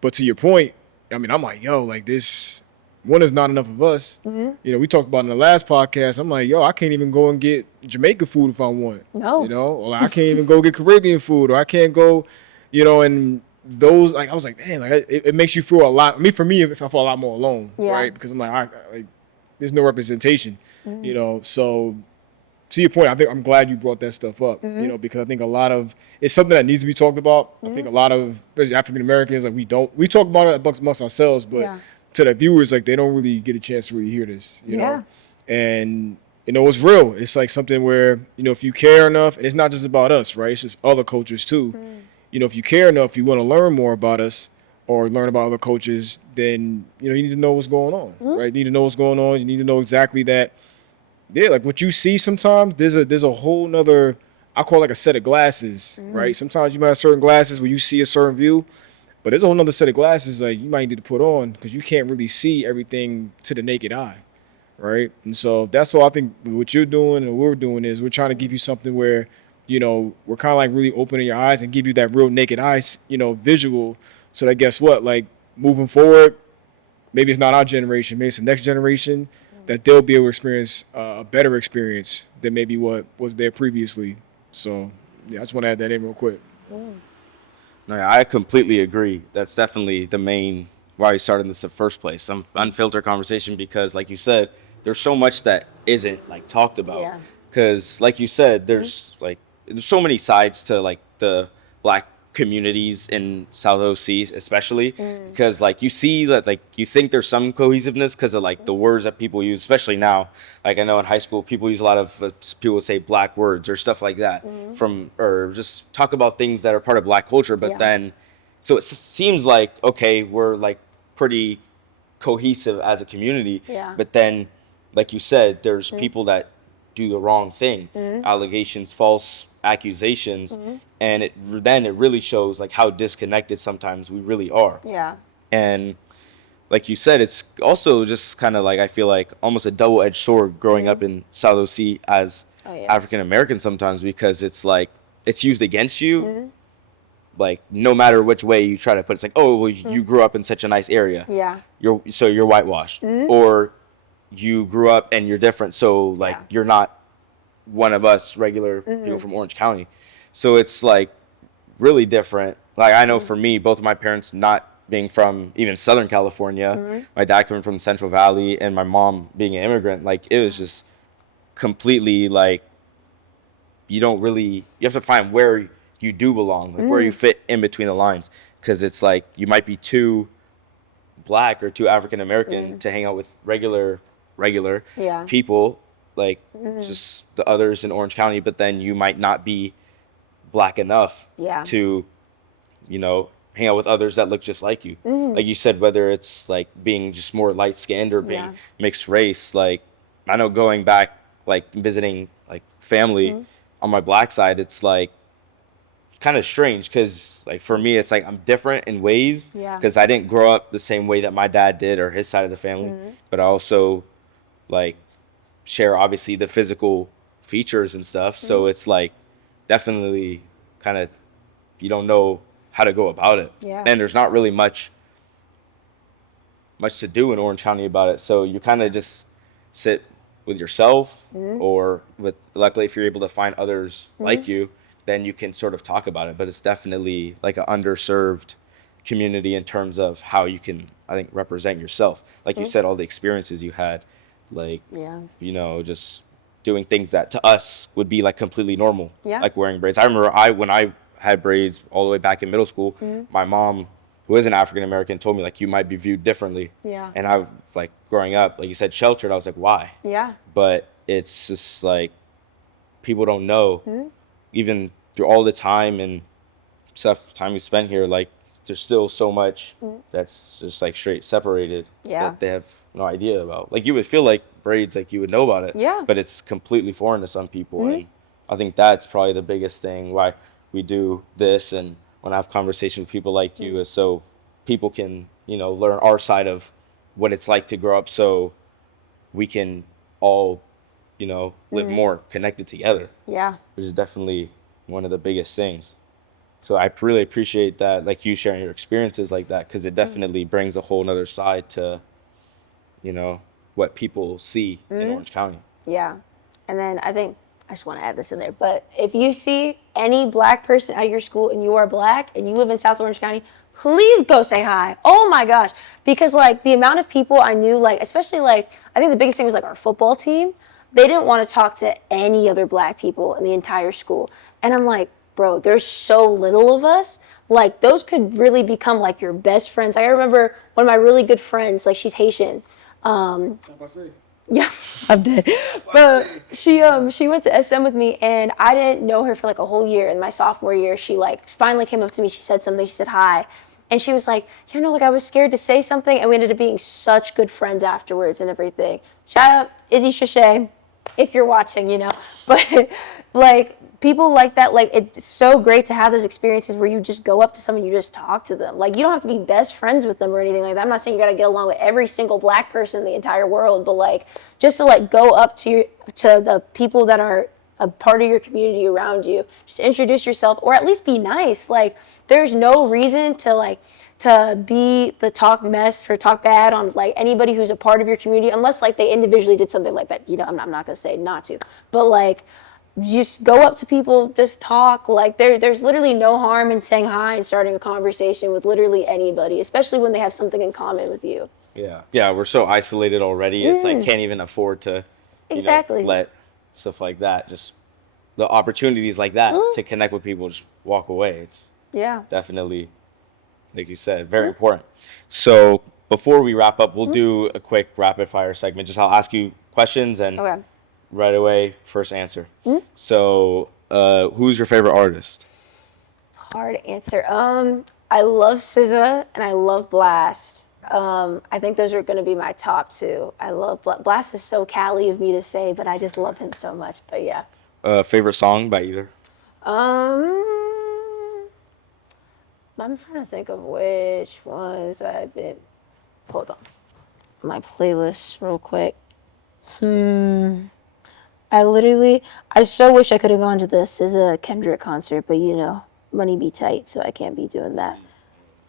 But to your point, I mean, I'm like, yo, like this, one is not enough of us. You know, we talked about in the last podcast, I'm like, yo, I can't even go and get Jamaican food if I want. No. You know, or like, I can't even go get Caribbean food, or I can't go, you know, and those, like, I was like, man, like, it makes you feel a lot, for me, if I feel a lot more alone, right? Because I'm like, there's no representation, you know, so to your point, I think I'm glad you brought that stuff up, you know, because I think it's something that needs to be talked about. I think a lot of, especially African Americans, like we talk about it amongst ourselves, but to the viewers, like they don't really get a chance to really hear this, you know, and you know, it's real. It's like something where, you know, if you care enough, and it's not just about us, right? It's just other cultures too. You know, if you care enough, you want to learn more about us or learn about other cultures, then, you know, you need to know what's going on, right? You need to know what's going on. You need to know exactly that. Yeah, like what you see sometimes, there's a whole nother, I call it like a set of glasses, right? Sometimes you might have certain glasses where you see a certain view, but there's a whole nother set of glasses like you might need to put on because you can't really see everything to the naked eye, right? And so that's all I think what you're doing and what we're doing is we're trying to give you something where, you know, we're kind of like really opening your eyes and give you that real naked eyes, you know, visual. So that guess what, like moving forward, maybe it's not our generation, maybe it's the next generation, that they'll be able to experience a better experience than maybe what was there previously. So, yeah, I just want to add that in real quick. No, yeah, I completely agree. That's definitely the main why we started this in the first place. Some unfiltered conversation because, like you said, there's so much that isn't like talked about. Because, like you said, there's so many sides to like the black communities in South OC especially because like you see that like you think there's some cohesiveness because of like the words that people use, especially now. Like I know in high school people use a lot of people say black words or stuff like that or just talk about things that are part of black culture, but then so it seems like okay, we're like pretty cohesive as a community, but then like you said, there's people that do the wrong thing, allegations, false accusations, and it really shows like how disconnected sometimes we really are. And like you said, it's also just kind of like I feel like almost a double-edged sword growing up in South OC as African American sometimes because it's like it's used against you. Like no matter which way you try to put it, it's like, oh, well, you grew up in such a nice area. You're whitewashed, or you grew up and you're different, so like you're not one of us regular people from Orange County. So it's like really different. Like, I know for me, both of my parents not being from even Southern California, my dad coming from the Central Valley, and my mom being an immigrant, like, it was just completely, like, you have to find where you do belong, like, where you fit in between the lines. Because it's like, you might be too black or too African American to hang out with regular people, like just the others in Orange County, but then you might not be black enough to, hang out with others that look just like you. Like you said, whether it's like being just more light skinned or being mixed race, like I know going back, like visiting like family on my black side, it's like kind of strange because like for me it's like I'm different in ways because I didn't grow up the same way that my dad did or his side of the family, but I also like share obviously the physical features and stuff, so it's like definitely kind of you don't know how to go about it, and there's not really much to do in Orange County about it, so you kind of just sit with yourself or with, luckily if you're able to find others like you, then you can sort of talk about it. But it's definitely like an underserved community in terms of how you can, I think, represent yourself. Like you said, all the experiences you had, like, just doing things that to us would be like completely normal, like wearing braids. I remember when I had braids all the way back in middle school, my mom, who is an African American, told me like you might be viewed differently. And I like growing up, like you said, sheltered. I was like, why? But it's just like people don't know, even through all the time and time we spent here, like there's still so much that's just like straight separated that they have no idea about. Like you would feel like braids, like you would know about it, but it's completely foreign to some people. And I think that's probably the biggest thing why we do this, and when I have conversations with people like you, is so people can, learn our side of what it's like to grow up, so we can all, live more connected together. Which is definitely one of the biggest things. So I really appreciate that, like you sharing your experiences like that, because it definitely brings a whole nother side to, what people see in Orange County. And then I think, I just want to add this in there, but if you see any black person at your school and you are black and you live in South Orange County, please go say hi. Oh my gosh. Because like the amount of people I knew, like, especially like, I think the biggest thing was like our football team. They didn't want to talk to any other black people in the entire school. And I'm like, bro, there's so little of us. Like those could really become like your best friends. I remember one of my really good friends, like she's Haitian. Yeah, I'm dead. But she went to SM with me, and I didn't know her for like a whole year. In my sophomore year, she like finally came up to me. She said something. She said hi, and she was like, like I was scared to say something, and we ended up being such good friends afterwards and everything. Shout out Izzy Shashay, if you're watching, But like people like that, like it's so great to have those experiences where you just go up to someone, you just talk to them. Like you don't have to be best friends with them or anything like that. I'm not saying you gotta get along with every single black person in the entire world, but like just to like go up to the people that are a part of your community around you, just introduce yourself or at least be nice. Like there's no reason to talk mess or talk bad on like anybody who's a part of your community, unless like they individually did something like that. I'm not gonna say not to, but like just go up to people, just talk. Like there's literally no harm in saying hi and starting a conversation with literally anybody, especially when they have something in common with you. Yeah, we're so isolated already. It's like can't even afford to let stuff like that, just the opportunities like that to connect with people, just walk away. It's definitely, like you said, very important. So before we wrap up, we'll do a quick rapid fire segment. Just I'll ask you questions and right away, first answer. So who's your favorite artist? It's a hard answer. I love SZA and I love Blast. I think those are going to be my top two. I love Blast is so Cali of me to say, but I just love him so much. But yeah. Favorite song by either? I'm trying to think of which ones I've been. Hold on. My playlist real quick. I so wish I could have gone to the SZA Kendrick concert, but money be tight, so I can't be doing that.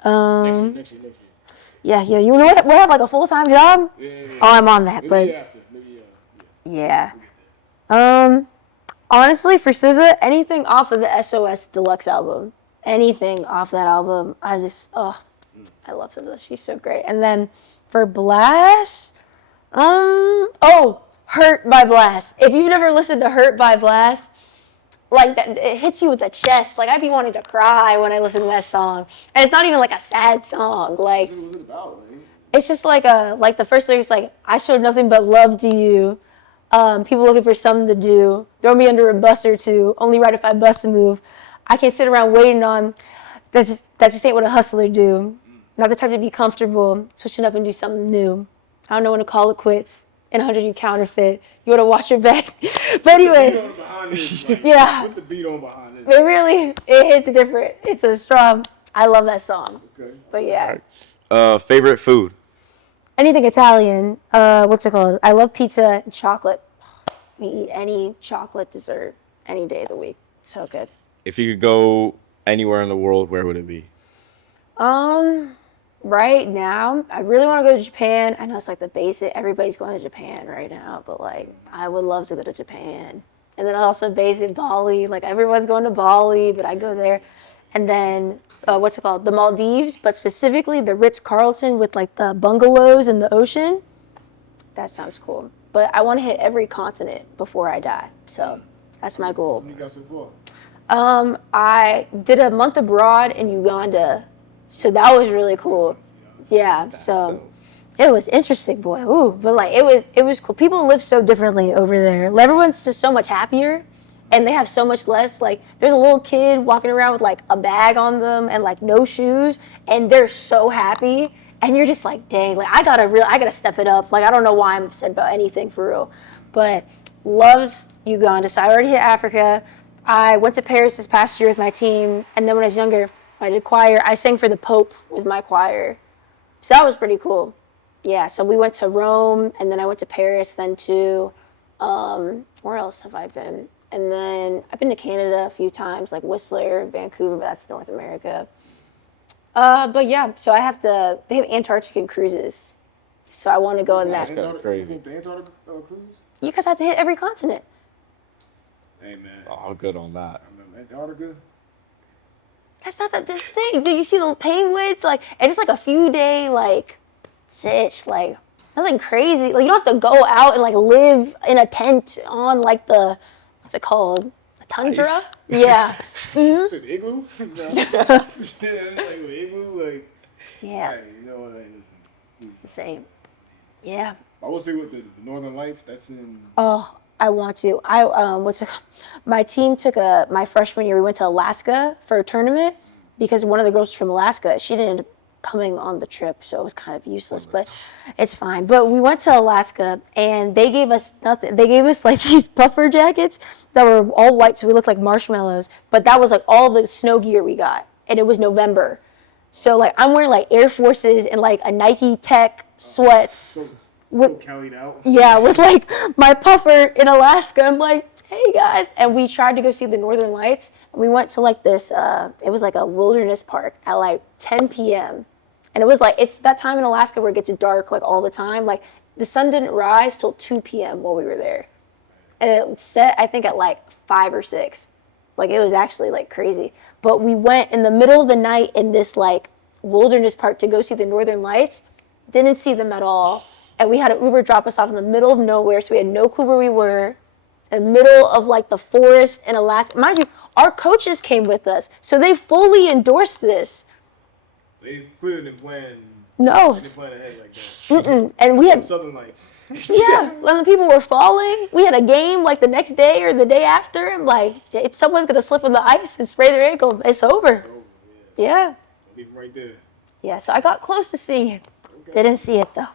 Next year. Yeah. You know what? We have like a full-time job. Yeah. Oh, I'm on that, maybe but yeah. Honestly, for SZA, anything off of the SOS Deluxe album, anything off that album. I love SZA. She's so great. And then for Blast, Hurt by Blast. If you've never listened to Hurt by Blast, like that, it hits you with the chest. Like I'd be wanting to cry when I listen to that song. And it's not even like a sad song. Like it's just like the first lyrics like, I showed nothing but love to you. People looking for something to do. Throw me under a bus or two. Only right if I bust a move. I can't sit around waiting on. That just ain't what a hustler do. Not the type to be comfortable. Switching up and do something new. I don't know when to call it quits. In 100 you counterfeit. You want to watch your back. But anyways, yeah. Put the beat on behind it. It hits different. It's a strong. I love that song. Okay. But yeah. Favorite food? Anything Italian. What's it called? I love pizza and chocolate. I eat any chocolate dessert any day of the week. So good. If you could go anywhere in the world, where would it be? Right now, I really want to go to Japan. I know it's like the basic, everybody's going to Japan right now, but like, I would love to go to Japan. And then also basic Bali, like everyone's going to Bali, but I go there. And then, what's it called? The Maldives, but specifically the Ritz-Carlton with like the bungalows in the ocean. That sounds cool. But I want to hit every continent before I die. So that's my goal. What you got so far? I did a month abroad in Uganda. So that was really cool. Yeah, so it was interesting, boy. Ooh, but like it was cool. People live so differently over there. Everyone's just so much happier, and they have so much less. Like there's a little kid walking around with like a bag on them and like no shoes, and they're so happy. And you're just like, dang, like I gotta step it up. Like I don't know why I'm upset about anything for real, but loved Uganda. So I already hit Africa. I went to Paris this past year with my team, and then when I was younger, I did choir. I sang for the Pope with my choir. So that was pretty cool. Yeah, so we went to Rome, and then I went to Paris, then to, where else have I been? And then I've been to Canada a few times, like Whistler, Vancouver, but that's North America. But yeah, so they have Antarctic cruises. So I want to go on that. That's crazy. The Antarctica cruise? You guys have to hit every continent. Hey, man. Oh, good on that. Antarctica? That's not this thing. Do you see the penguins? Like, it's just like a few day, like, sitch, like, nothing crazy. Like, you don't have to go out and, like, live in a tent on, like, what's it called? The tundra? Ice? Yeah. Mm-hmm. Is it igloo? Yeah, it's like an igloo, like. Yeah. Hey, you know what? It's the same. Yeah. I will say with the Northern Lights, that's in. Oh, I want to. My team took my freshman year, we went to Alaska for a tournament because one of the girls was from Alaska. She didn't end up coming on the trip, so it was kind of useless, but it's fine. But we went to Alaska and they gave us nothing. They gave us like these puffer jackets that were all white, so we looked like marshmallows, but that was like all the snow gear we got, and it was November. So like I'm wearing like Air Forces and like a Nike Tech sweats. So Cali'd out. Yeah, with like my puffer in Alaska. I'm like, hey guys. And we tried to go see the Northern Lights. And we went to like this, it was like a wilderness park at like 10 p.m. And it was like, it's that time in Alaska where it gets dark like all the time. Like the sun didn't rise till 2 p.m. while we were there. And it set, I think, at like 5 or 6. Like it was actually like crazy. But we went in the middle of the night in this like wilderness park to go see the Northern Lights. Didn't see them at all. And we had an Uber drop us off in the middle of nowhere, so we had no clue where we were. In the middle of like the forest in Alaska. Mind you, our coaches came with us, so they fully endorsed this. They clearly didn't plan. No. They didn't plan ahead like that. Mm-mm. And we had Southern Lights. Yeah, when the people were falling, we had a game like the next day or the day after. I'm like, if someone's gonna slip on the ice and spray their ankle, it's over. It's over, Yeah. Leave them right there. Yeah, so I got close to seeing it. Didn't see it though.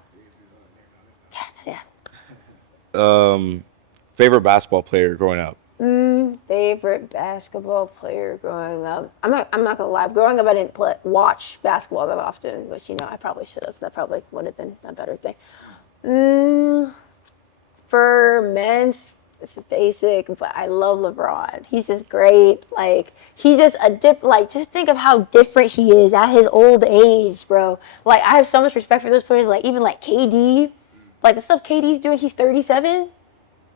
Yeah. Favorite basketball player growing up? Favorite basketball player growing up. I'm not gonna lie. Growing up, I didn't watch basketball that often, which I probably should have. That probably would have been a better thing. For men's, this is basic, but I love LeBron. He's just great. Like he's just just think of how different he is at his old age, bro. Like I have so much respect for those players. Like even like KD, like the stuff KD's doing. He's 37.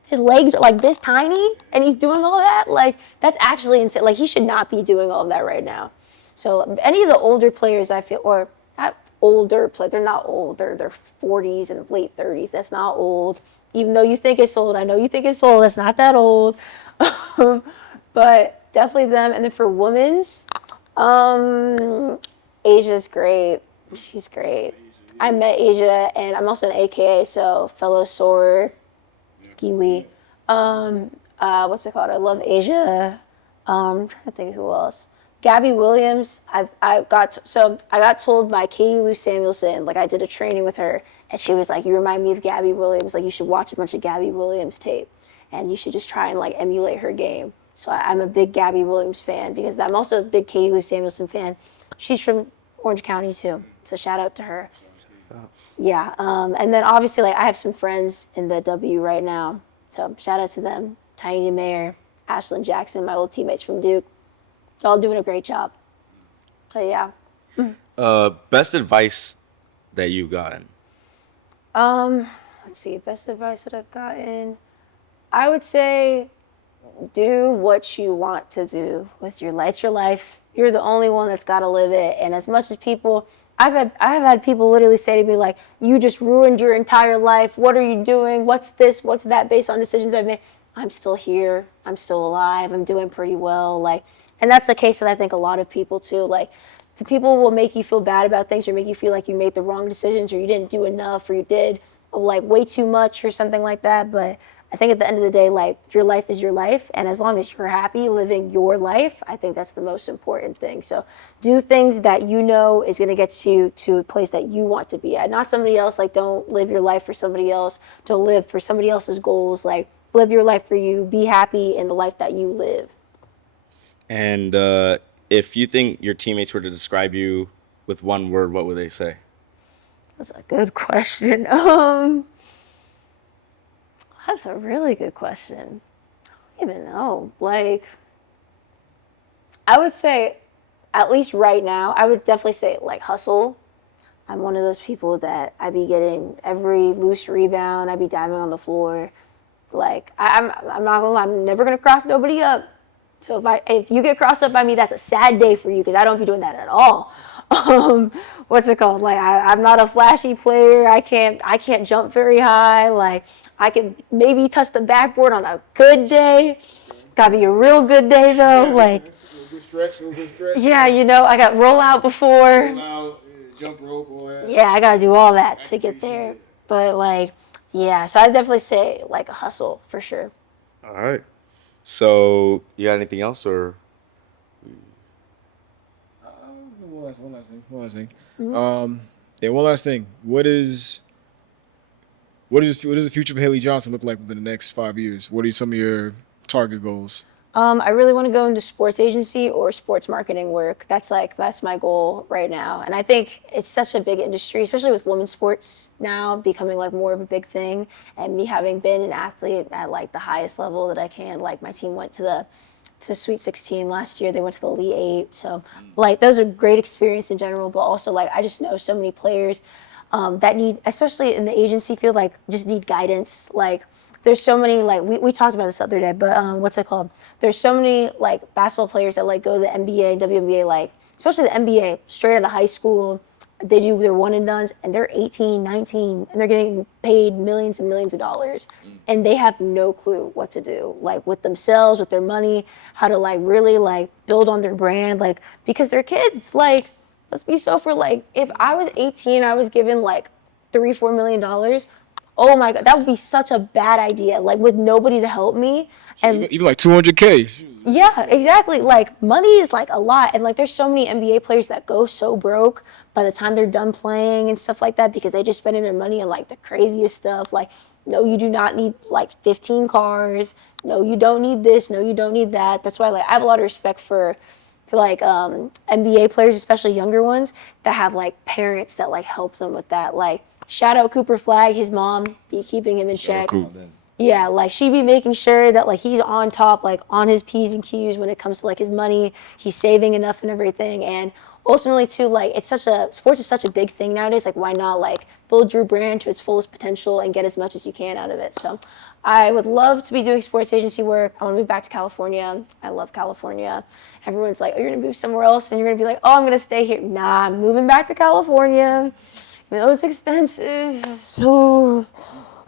His legs are like this tiny, and he's doing all that. Like, that's actually insane. Like, he should not be doing all of that right now. So any of the older players, I feel, or not older they're not old. They're 40s and late 30s. That's not old. Even though you think it's old, I know you think it's old. It's not that old. But definitely them. And then for women's, Asia's great. She's great. I met Asia, and I'm also an AKA, so fellow soarer, skiwi. What's it called? I love Asia. I'm trying to think who else. Gabby Williams. I got told by Katie Lou Samuelson, like I did a training with her, and she was like, "You remind me of Gabby Williams. Like you should watch a bunch of Gabby Williams tape, and you should just try and like emulate her game." So I'm a big Gabby Williams fan because I'm also a big Katie Lou Samuelson fan. She's from Orange County too, so shout out to her. Yeah, and then obviously like I have some friends in the W right now, so shout out to them. Tiny Mayer, Ashlyn Jackson, my old teammates from Duke, all doing a great job. But yeah. Best advice that you've gotten? Let's see, best advice that I've gotten. I would say do what you want to do with your life. It's your life. You're the only one that's got to live it. And as much as people, I have had people literally say to me like, "You just ruined your entire life. What are you doing? What's this? What's that?" Based on decisions I've made. I'm still here. I'm still alive. I'm doing pretty well. Like, and that's the case with I think a lot of people too. Like, the people will make you feel bad about things or make you feel like you made the wrong decisions or you didn't do enough or you did like way too much or something like that. But I think at the end of the day, like your life is your life. And as long as you're happy living your life, I think that's the most important thing. So do things that you know is going to get you to a place that you want to be at. Not somebody else. Like don't live your life for somebody else. Don't live for somebody else's goals. Like live your life for you. Be happy in the life that you live. And if you think your teammates were to describe you with one word, what would they say? That's a good question. That's a really good question. I don't even know. Like, I would say, at least right now, I would definitely say, like, hustle. I'm one of those people that I be getting every loose rebound. I be diving on the floor. Like, I'm not gonna lie, I'm never gonna cross nobody up. So if you get crossed up by me, that's a sad day for you because I don't be doing that at all. What's it called? Like I'm not a flashy player. I can't jump very high. Like I can maybe touch the backboard on a good day. Gotta be a real good day though. Like Good stretch. yeah, you know I got roll out before. Roll out, jump rope, all that. Yeah, I gotta do all that to get there. But like yeah, so I'd definitely say like a hustle for sure. All right. So you got anything else or? One last thing. Yeah, one last thing. What does the future of Hailey Johnson look like within the next 5 years? What are some of your target goals? I really want to go into sports agency or sports marketing work. That's my goal right now. And I think it's such a big industry, especially with women's sports now becoming like more of a big thing. And me having been an athlete at like the highest level that I can, like my team went to Sweet 16 last year. They went to the Elite 8. So like those are great experience in general, but also like I just know so many players that need, especially in the agency field, like just need guidance. Like there's so many, like we talked about this the other day, but what's it called? There's so many like basketball players that like go to the NBA, WNBA, like especially the NBA, straight out of high school. They do their one and dones and they're 18, 19, and they're getting paid millions and millions of dollars. And they have no clue what to do, like with themselves, with their money, how to like really like build on their brand, like because they're kids. Like, let's be so for like, if I was 18, I was given like $3-4 million. Oh my God, that would be such a bad idea. Like with nobody to help me. And Even like 200K. yeah, exactly. Like money is like a lot. And like there's so many NBA players that go so broke by the time they're done playing and stuff like that because they just spending their money on like the craziest stuff. Like, no, you do not need like 15 cars. No, you don't need this. No, you don't need that. That's why like I have a lot of respect for like NBA players, especially younger ones, that have like parents that like help them with that. Like shout out Cooper Flagg, his mom be keeping him in check. Yeah, like she be making sure that like he's on top, like on his P's and Q's when it comes to like his money, he's saving enough and everything. And ultimately too, like sports is such a big thing nowadays. Like why not like build your brand to its fullest potential and get as much as you can out of it. So I would love to be doing sports agency work. I want to move back to California. I love California. Everyone's like, oh, you're going to move somewhere else, and you're going to be like, oh, I'm going to stay here. Nah, I'm moving back to California. Even though it's expensive. So,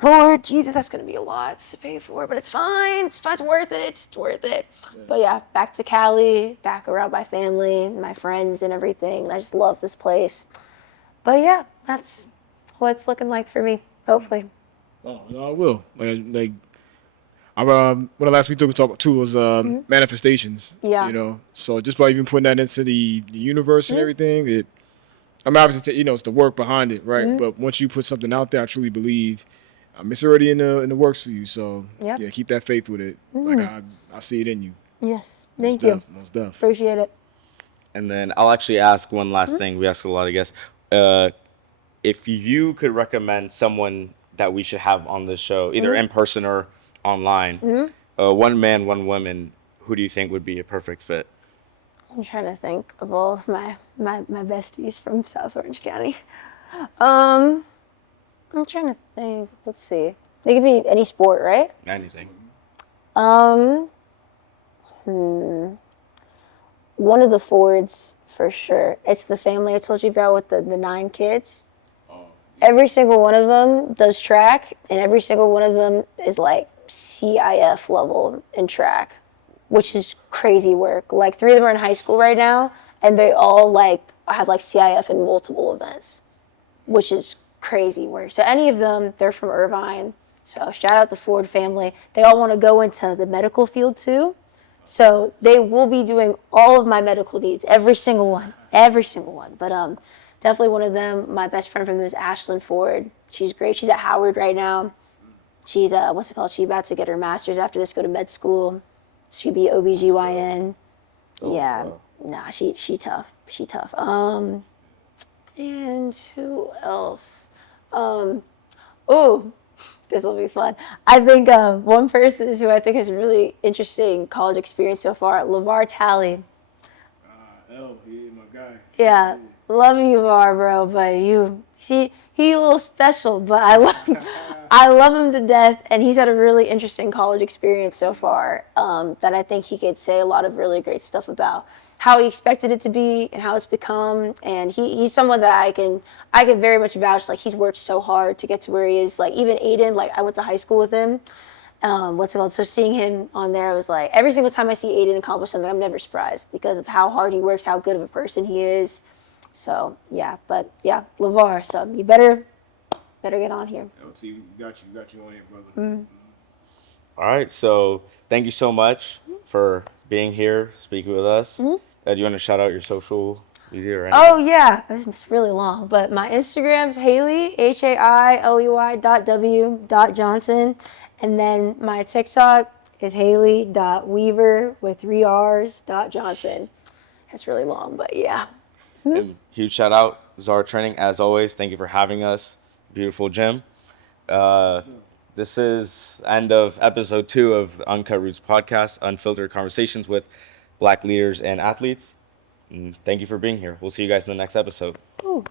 Lord Jesus, that's going to be a lot to pay for, but it's fine. It's fine. It's worth it. It's worth it. Yeah. But yeah, back to Cali, back around my family, my friends, and everything. I just love this place. But yeah, that's what it's looking like for me, hopefully. Oh, no, I will. One of the last we talked about too was manifestations. Yeah. You know, so just by even putting that into the universe and everything, I'm obviously it's the work behind it, right? But once you put something out there, I truly believe it's already in the works for you. So yeah, keep that faith with it. Like I see it in you. Yes, thank you. Most deaf. Appreciate it. And then I'll actually ask one last thing. We ask a lot of guests. If you could recommend someone that we should have on this show, either in person or online, one man, one woman, who do you think would be a perfect fit? I'm trying to think of all of my besties from South Orange County. I'm trying to think. Let's see. They could be any sport, right? Anything. One of the Fords, for sure. It's the family I told you about with the 9 kids. Every single one of them does track, and every single one of them is like CIF level in track, which is crazy work. Like 3 of them are in high school right now, and they all have CIF in multiple events, which is crazy work. So any of them, they're from Irvine. So shout out the Ford family. They all want to go into the medical field too. So they will be doing all of my medical needs, every single one. But definitely one of them. My best friend from them is Ashlyn Ford. She's great. She's at Howard right now. She's She's about to get her master's after this, go to med school. She'd be OBGYN. Yeah. Wow. Nah, she tough. She tough. And who else? This will be fun. I think one person who I think has a really interesting college experience so far, LeVar Talley. He my guy. Yeah, love you, LeVar, bro, but he a little special, but I love him to death, and he's had a really interesting college experience so far that I think he could say a lot of really great stuff about how he expected it to be and how it's become. And he's someone that I can very much vouch. Like, he's worked so hard to get to where he is. Like, even Aiden, like, I went to high school with him. So seeing him on there, I was like, every single time I see Aiden accomplish something, I'm never surprised because of how hard he works, how good of a person he is. So yeah, but yeah, LeVar. So you better get on here. LT, we got you on here, brother. All right, so thank you so much for being here, speaking with us. Do you want to shout out your social media or anything? Oh yeah, this is really long, but my Instagram's Hailey HAILEY.w.Johnson, and then my TikTok is Hailey.Weaver with 3 R's .Johnson. It's really long, but yeah. And huge shout out, Zara Training, as always. Thank you for having us. Beautiful gym. This is end of episode 2 of the Uncut Roots podcast, unfiltered conversations with Black leaders and athletes. And thank you for being here. We'll see you guys in the next episode. Ooh.